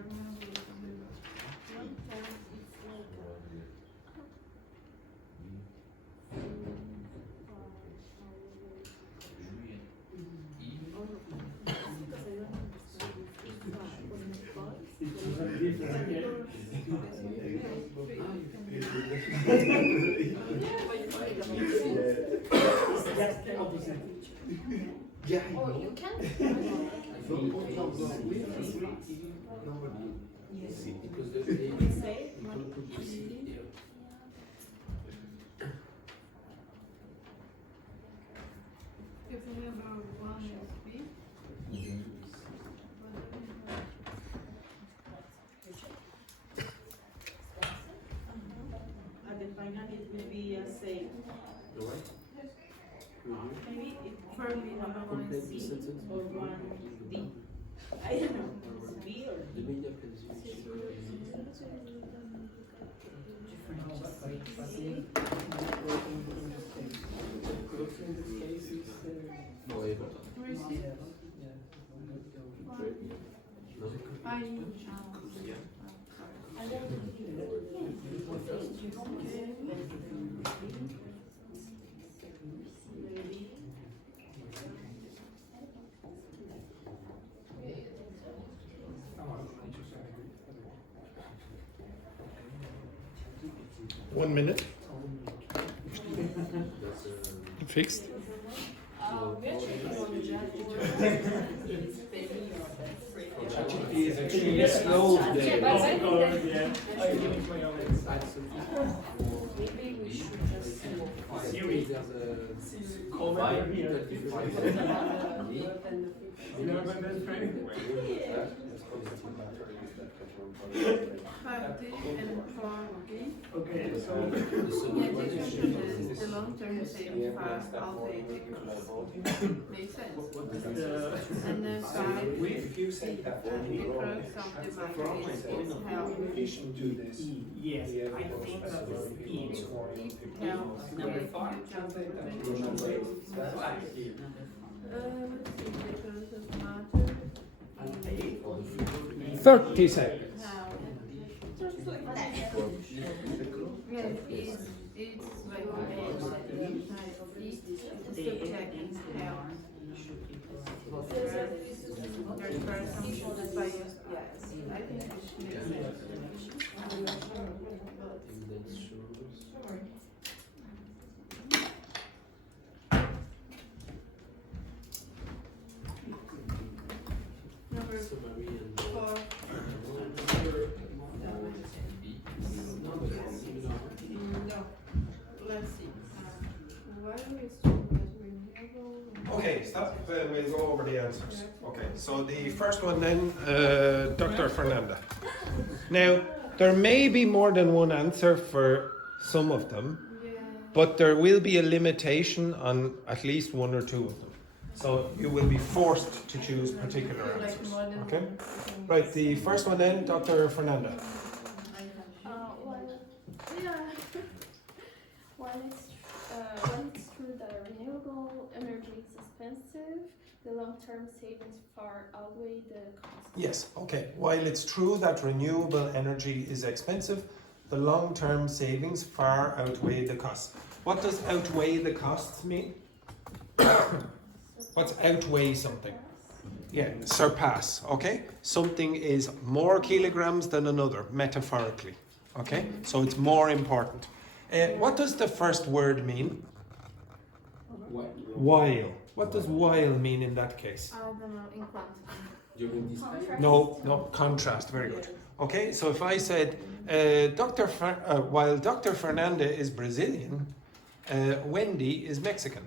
Oh, you can? If we have one USB. At the final it will be a same. Maybe it For me, number one is C. or one D. I don't know. B or D. One minute. Fixed. ChatGPT is extremely slow today. Maybe we should just Five D and 4D. Okay, so The addition is the long-term savings for alpha because makes sense. And then 5 If you say that the crux of the matter is health. yes, I think that is each or Health. number 5. Let's see, because of matter. 30 seconds. Yes, it's like each subject is health. There's person should by yes. I think it should make sense. Number 4. No. Let's see. Why do we assume that renewable? Okay, stop. We'll go over the answers. Okay, so the first one then, Dr. Fernanda. Now, there may be more than one answer for some of them, Yeah. but there will be a limitation on at least one or two of them. So you will be forced to choose particular Like answers. more than Okay? one thing. Right, the first one then, Dr. Fernanda. Well, yeah. While it's true that renewable energy is expensive, the long-term savings far outweigh the cost. Yes, okay. While it's true that renewable energy is expensive, the long-term savings far outweigh the costs. What does outweigh the costs mean? What's outweigh something? Yeah, surpass, okay? Something is more kilograms than another, metaphorically, okay? So it's more important. What does the first word mean? While. What does while mean in that case? I don't know, in quant. During this period? No, contrast, very good. Okay, so if I said, while Dr. Fernanda is Brazilian, Wendy is Mexican.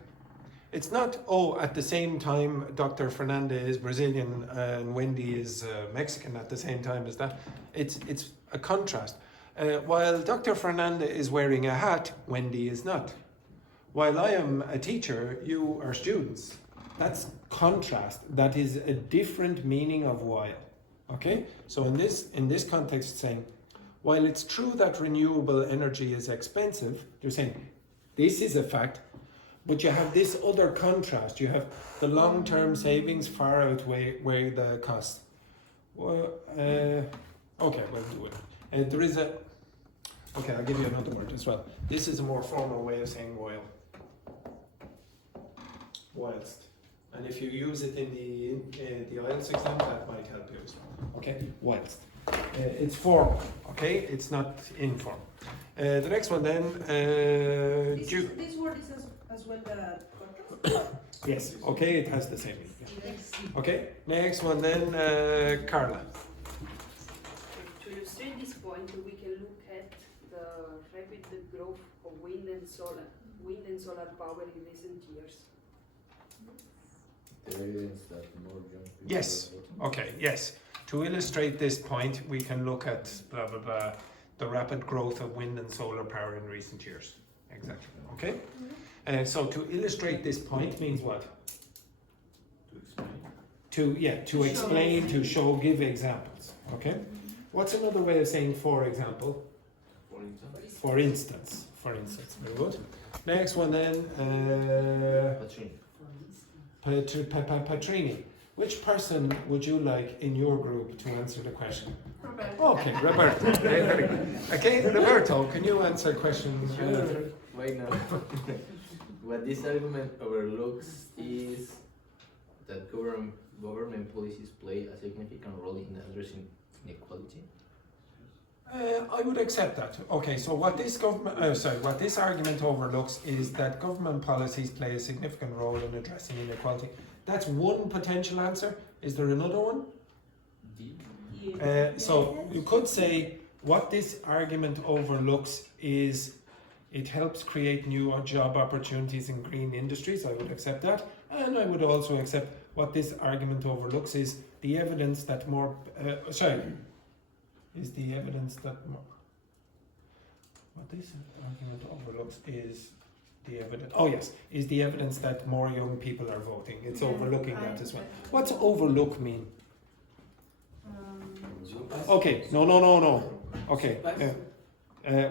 It's not, at the same time Dr. Fernanda is Brazilian and Wendy is Mexican at the same time as that. It's a contrast. While Dr. Fernanda is wearing a hat, Wendy is not. While I am a teacher, you are students. That's contrast. That is a different meaning of while. Okay? So in this context, saying, while it's true that renewable energy is expensive, you're saying this is a fact, but you have this other contrast. You have the long-term savings far outweigh the costs. Well, okay, we'll do it. There is a. Okay, I'll give you another word as well. This is a more formal way of saying while. Whilst. And if you use it in the IELTS exam, that might help you as well. Okay, whilst. It's formal, okay? It's not informal. The next one then, This word is as well the contrast? yes, okay, it has the same meaning. Yeah. Okay, next one then, Carla. To illustrate this point, we can look at the rapid growth of wind and solar power in recent years. The evidence that more young people Yes, are voting. okay, yes. To illustrate this point, we can look at blah, blah, blah, the rapid growth of wind and solar power in recent years. Exactly, okay? So to illustrate this point means what? To explain. To explain, to show, give examples, okay? What's another way of saying for example? For instance, For instance, very good. Next one then, Patrini. Which person would you like in your group to answer the question? Roberto. Okay, Roberto. Very good. Okay, Roberto, can you answer question? Sure. Why not? What this argument overlooks is that government policies play a significant role in addressing inequality. I would accept that. Okay, so what this argument overlooks is that government policies play a significant role in addressing inequality. That's one potential answer. Is there another one? So you could say what this argument overlooks is it helps create new job opportunities in green industries. I would accept that. And I would also accept what this argument overlooks is the evidence that more... is the evidence that more... What this argument overlooks is the evidence... Oh yes, is the evidence that more young people are voting. It's overlooking that as well. What's overlook mean? Okay, no. Okay,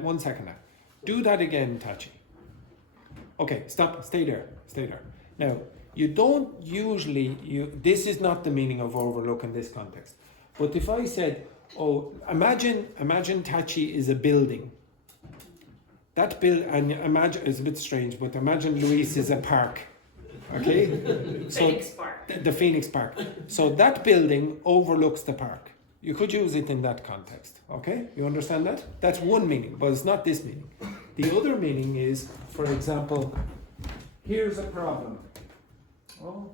1 second now. Do that again, Tachi. Okay, stop, stay there. Now, you don't usually, this is not the meaning of overlook in this context. But if I said, imagine Tachi is a building. That and imagine, it's a bit strange, but imagine Luis is a park. Okay? Phoenix Park. The Phoenix Park. So that building overlooks the park. You could use it in that context, okay? You understand that? That's one meaning, but it's not this meaning. The other meaning is, for example, here's a problem. Oh,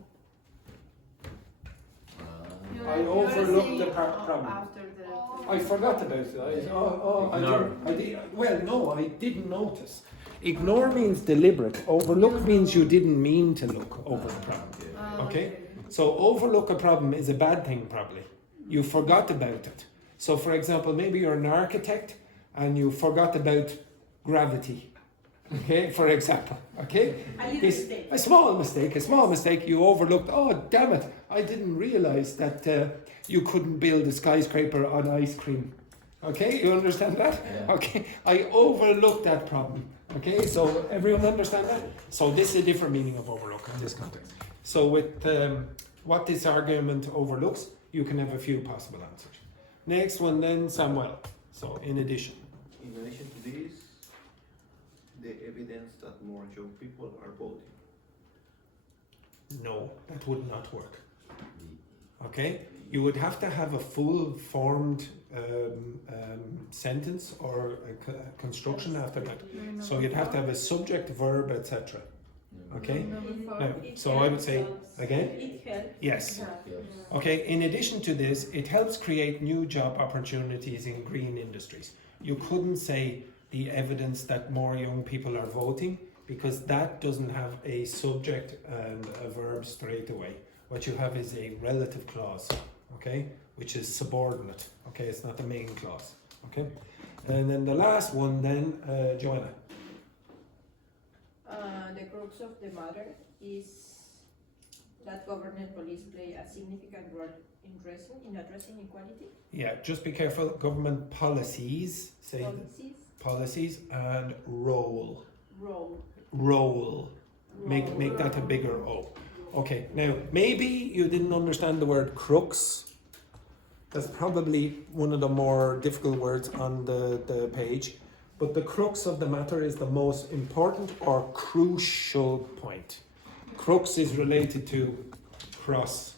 I overlooked the problem. After the... I forgot about it. I didn't notice. Ignore means deliberate. Overlook means you didn't mean to look over the problem. Okay? So overlook a problem is a bad thing, probably. You forgot about it. So, for example, maybe you're an architect and you forgot about gravity. Okay, for example. Okay, A little This- mistake. a small mistake. You overlooked. Oh, damn it! I didn't realize that you couldn't build a skyscraper on ice cream. Okay, you understand that? Yeah. Okay, I overlooked that problem. Okay, so everyone understand that? So this is a different meaning of overlook in this context. So with what this argument overlooks, you can have a few possible answers. Next one then, Samuel. So in addition. In addition to this, the evidence that more young people are voting. No, that would not work. Okay, you would have to have a full formed sentence or a construction after that. So you'd have to have a subject, verb, etc. Okay, now, so I would say again, It helps. yes. Yes. Okay, in addition to this, it helps create new job opportunities in green industries. You couldn't say the evidence that more young people are voting because that doesn't have a subject and a verb straight away. What you have is a relative clause, okay, which is subordinate. Okay, it's not the main clause. Okay, and then the last one, then Joanna. The crux of the matter is that government police play a significant role in addressing equality. Yeah, just be careful. Government policies, say policies and role. Make that a bigger O. Okay, now maybe you didn't understand the word crux. That's probably one of the more difficult words on the page. But the crux of the matter is the most important or crucial point. Crux is related to cross.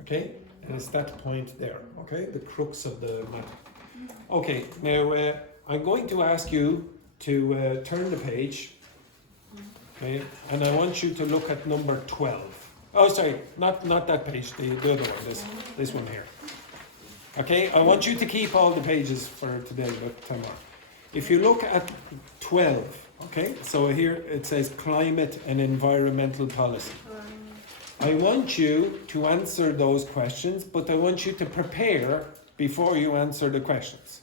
Okay? And it's that point there. Okay? The crux of the matter. Okay, now I'm going to ask you to turn the page. Okay? And I want you to look at number 12. Oh, sorry, not that page, the other one, this one here. Okay, I want you to keep all the pages for today, but tomorrow. If you look at 12, okay, so here it says climate and environmental policy. I want you to answer those questions, but I want you to prepare before you answer the questions.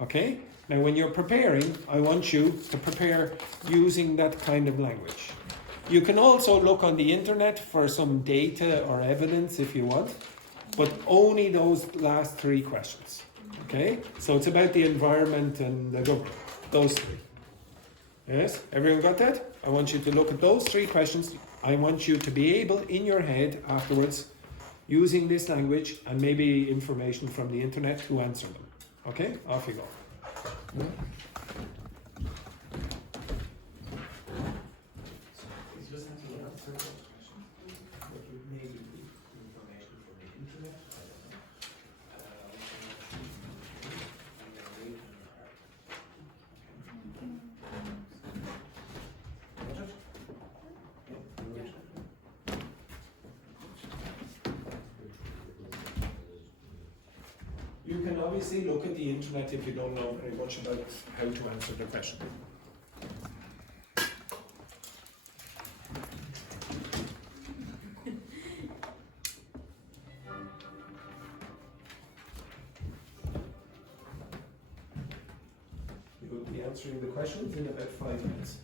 Okay? Now, when you're preparing, I want you to prepare using that kind of language. You can also look on the internet for some data or evidence if you want, but only those last three questions. Okay? So it's about the environment and the government. Those three. Yes? Everyone got that? I want you to look at those three questions. I want you to be able, in your head afterwards, using this language and maybe information from the internet to answer them. Okay? Off you go. You can obviously look at the internet if you don't know very much about how to answer the question. You will be answering the questions in about 5 minutes.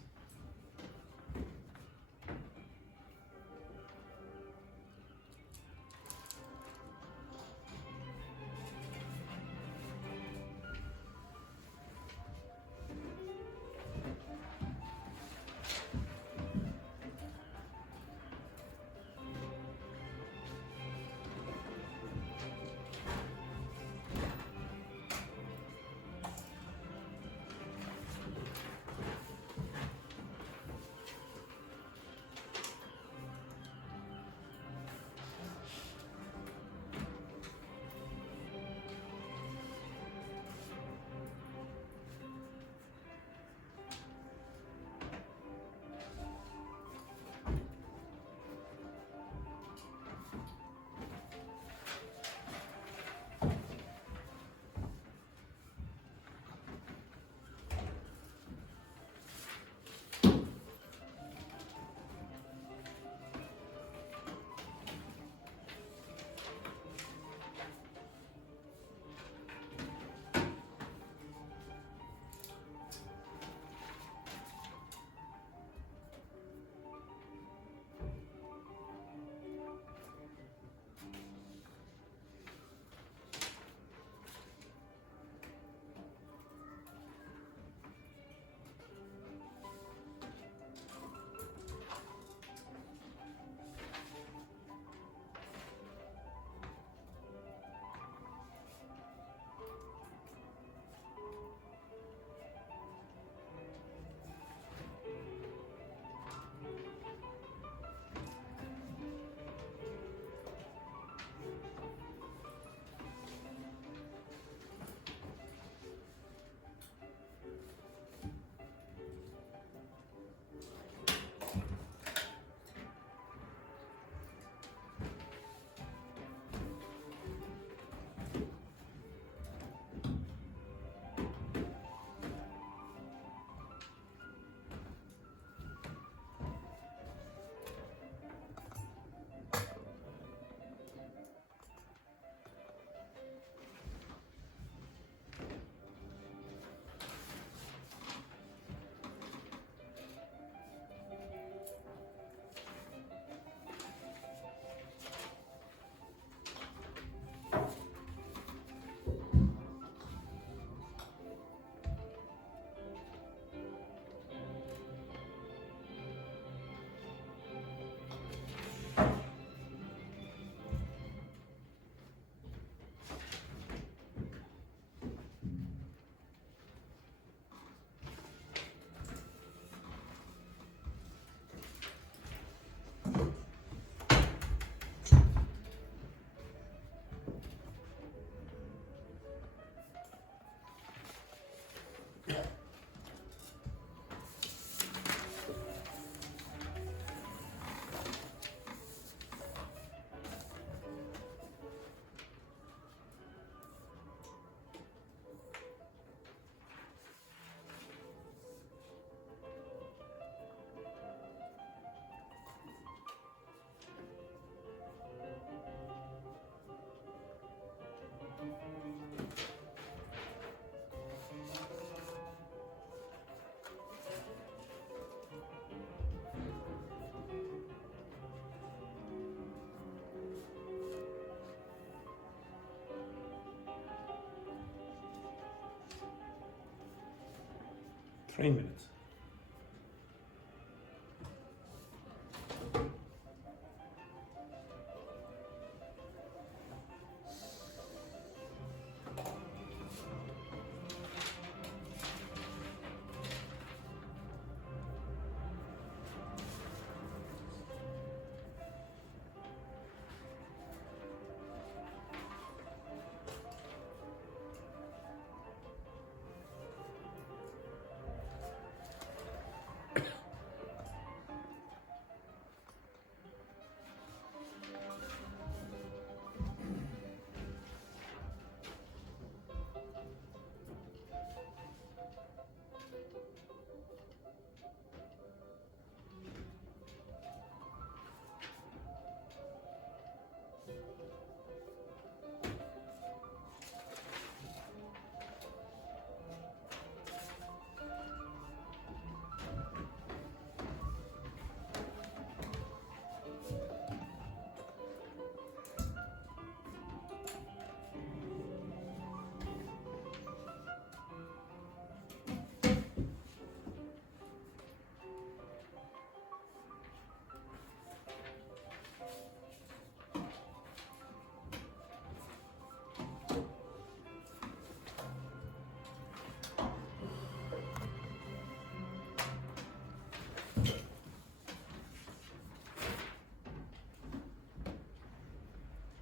3 minutes.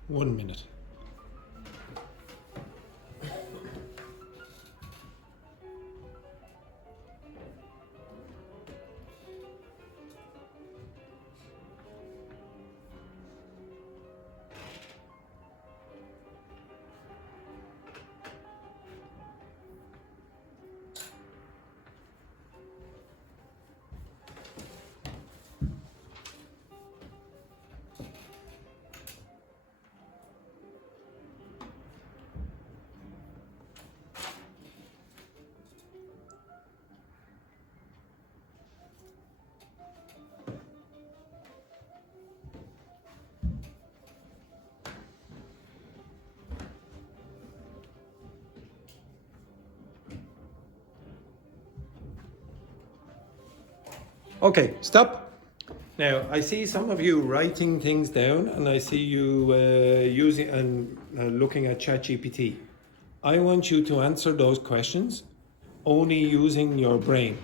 One minute. Okay, stop. Now, I see some of you writing things down, and I see you using and looking at ChatGPT. I want you to answer those questions only using your brain.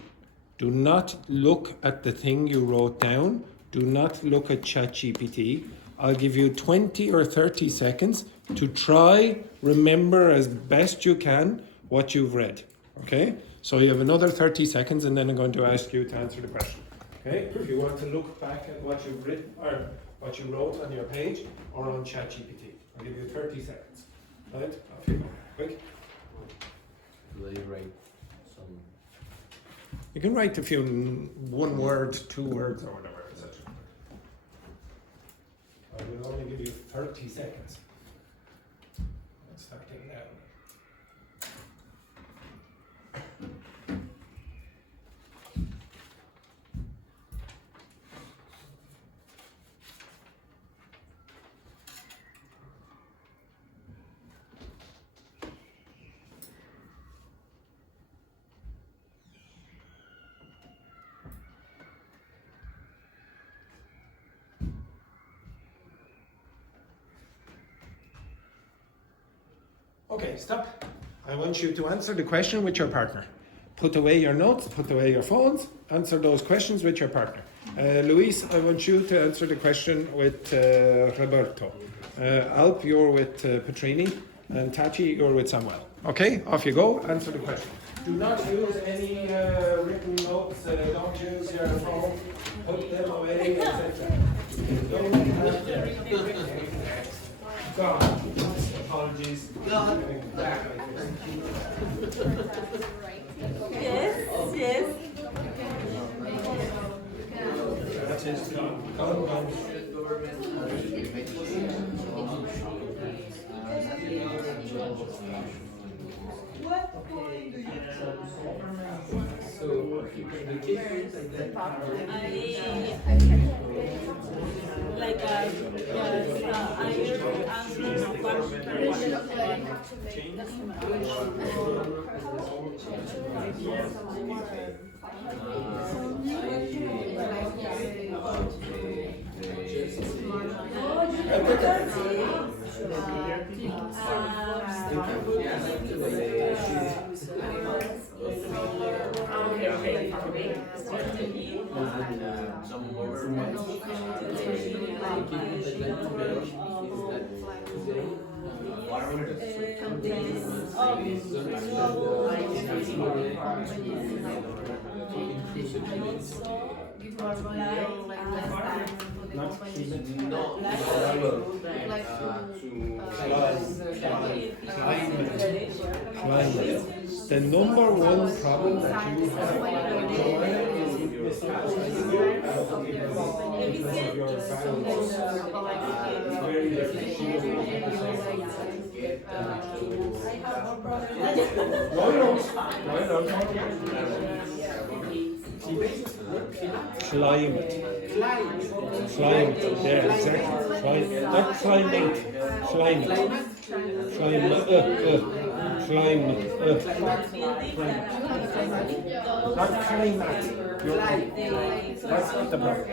Do not look at the thing you wrote down. Do not look at ChatGPT. I'll give you 20 or 30 seconds to try, remember as best you can what you've read. Okay? So you have another 30 seconds, and then I'm going to ask you to answer the question. Okay? If you want to look back at what you've written or what you wrote on your page or on ChatGPT, I'll give you 30 seconds. Right? Off you go. Quick. Do I write some? You can write a few, 1 word, 2 words, or whatever. Etc. I will only give you 30 seconds. Let's start it now. Okay, stop. I want you to answer the question with your partner. Put away your notes, put away your phones, answer those questions with your partner. Luis, I want you to answer the question with Roberto. Alp, you're with Petrini, and Tati, you're with Samuel. Okay, off you go, answer the question. Do not use any written notes, don't use your phone, put them away, etc. Don't have them. God. Apologies. God. Yes, yes. That is gone. What point do you So the case like that. Like I usually ask them some governments Climate. The number one problem that you have is your values. Very different. Climate. Yeah, exactly. Not climate. Climate. Climate. Not climate. You're right. That's not the problem.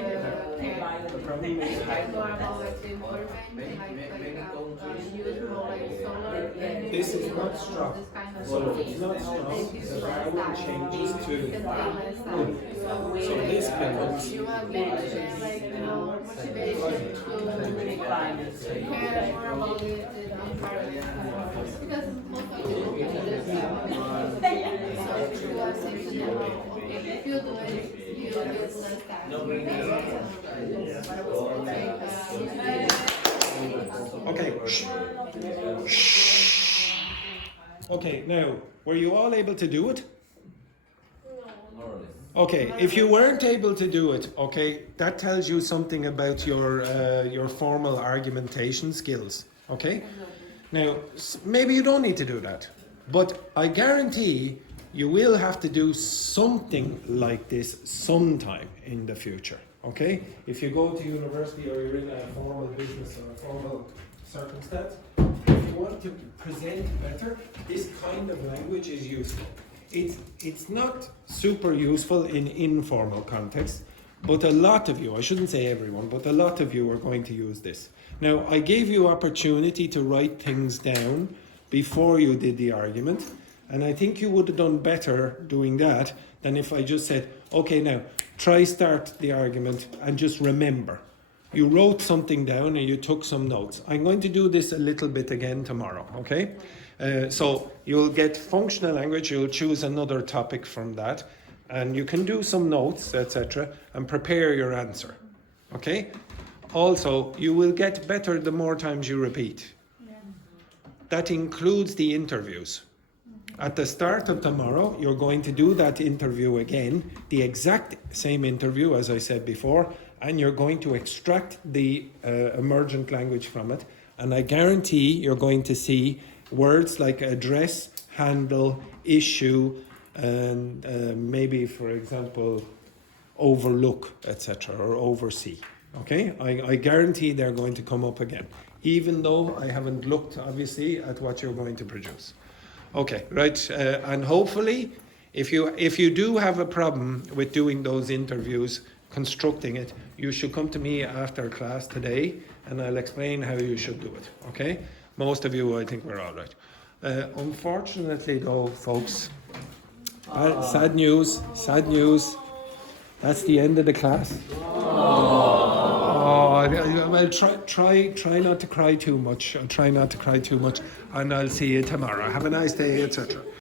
The problem is this is not strong. So it's not strong. The vowel changes to so this becomes okay. Okay, now, were you all able to do it? Okay, if you weren't able to do it, okay, that tells you something about your formal argumentation skills, okay? Now, maybe you don't need to do that, but I guarantee you will have to do something like this sometime in the future, okay? If you go to university or you're in a formal business or a formal circumstance, if you want to present better, this kind of language is useful. It's not super useful in informal contexts, but a lot of you, I shouldn't say everyone, but a lot of you are going to use this. Now, I gave you opportunity to write things down before you did the argument, and I think you would have done better doing that than if I just said, okay, now, try start the argument and just remember. You wrote something down and you took some notes. I'm going to do this a little bit again tomorrow, okay? So you'll get functional language, you'll choose another topic from that, and you can do some notes, etc., and prepare your answer, okay? Also, you will get better the more times you repeat. That includes the interviews. At the start of tomorrow, you're going to do that interview again, the exact same interview as I said before, and you're going to extract the emergent language from it, and I guarantee you're going to see words like address, handle, issue, and maybe, for example, overlook, etc., or oversee. Okay? I guarantee they're going to come up again, even though I haven't looked, obviously, at what you're going to produce. Okay, right, and hopefully, if you do have a problem with doing those interviews, constructing it, you should come to me after class today, and I'll explain how you should do it, okay? Most of you, I think, were all right. Unfortunately, though, folks, sad news, that's the end of the class. Well, try not to cry too much. I'll try not to cry too much, and I'll see you tomorrow. Have a nice day, etc.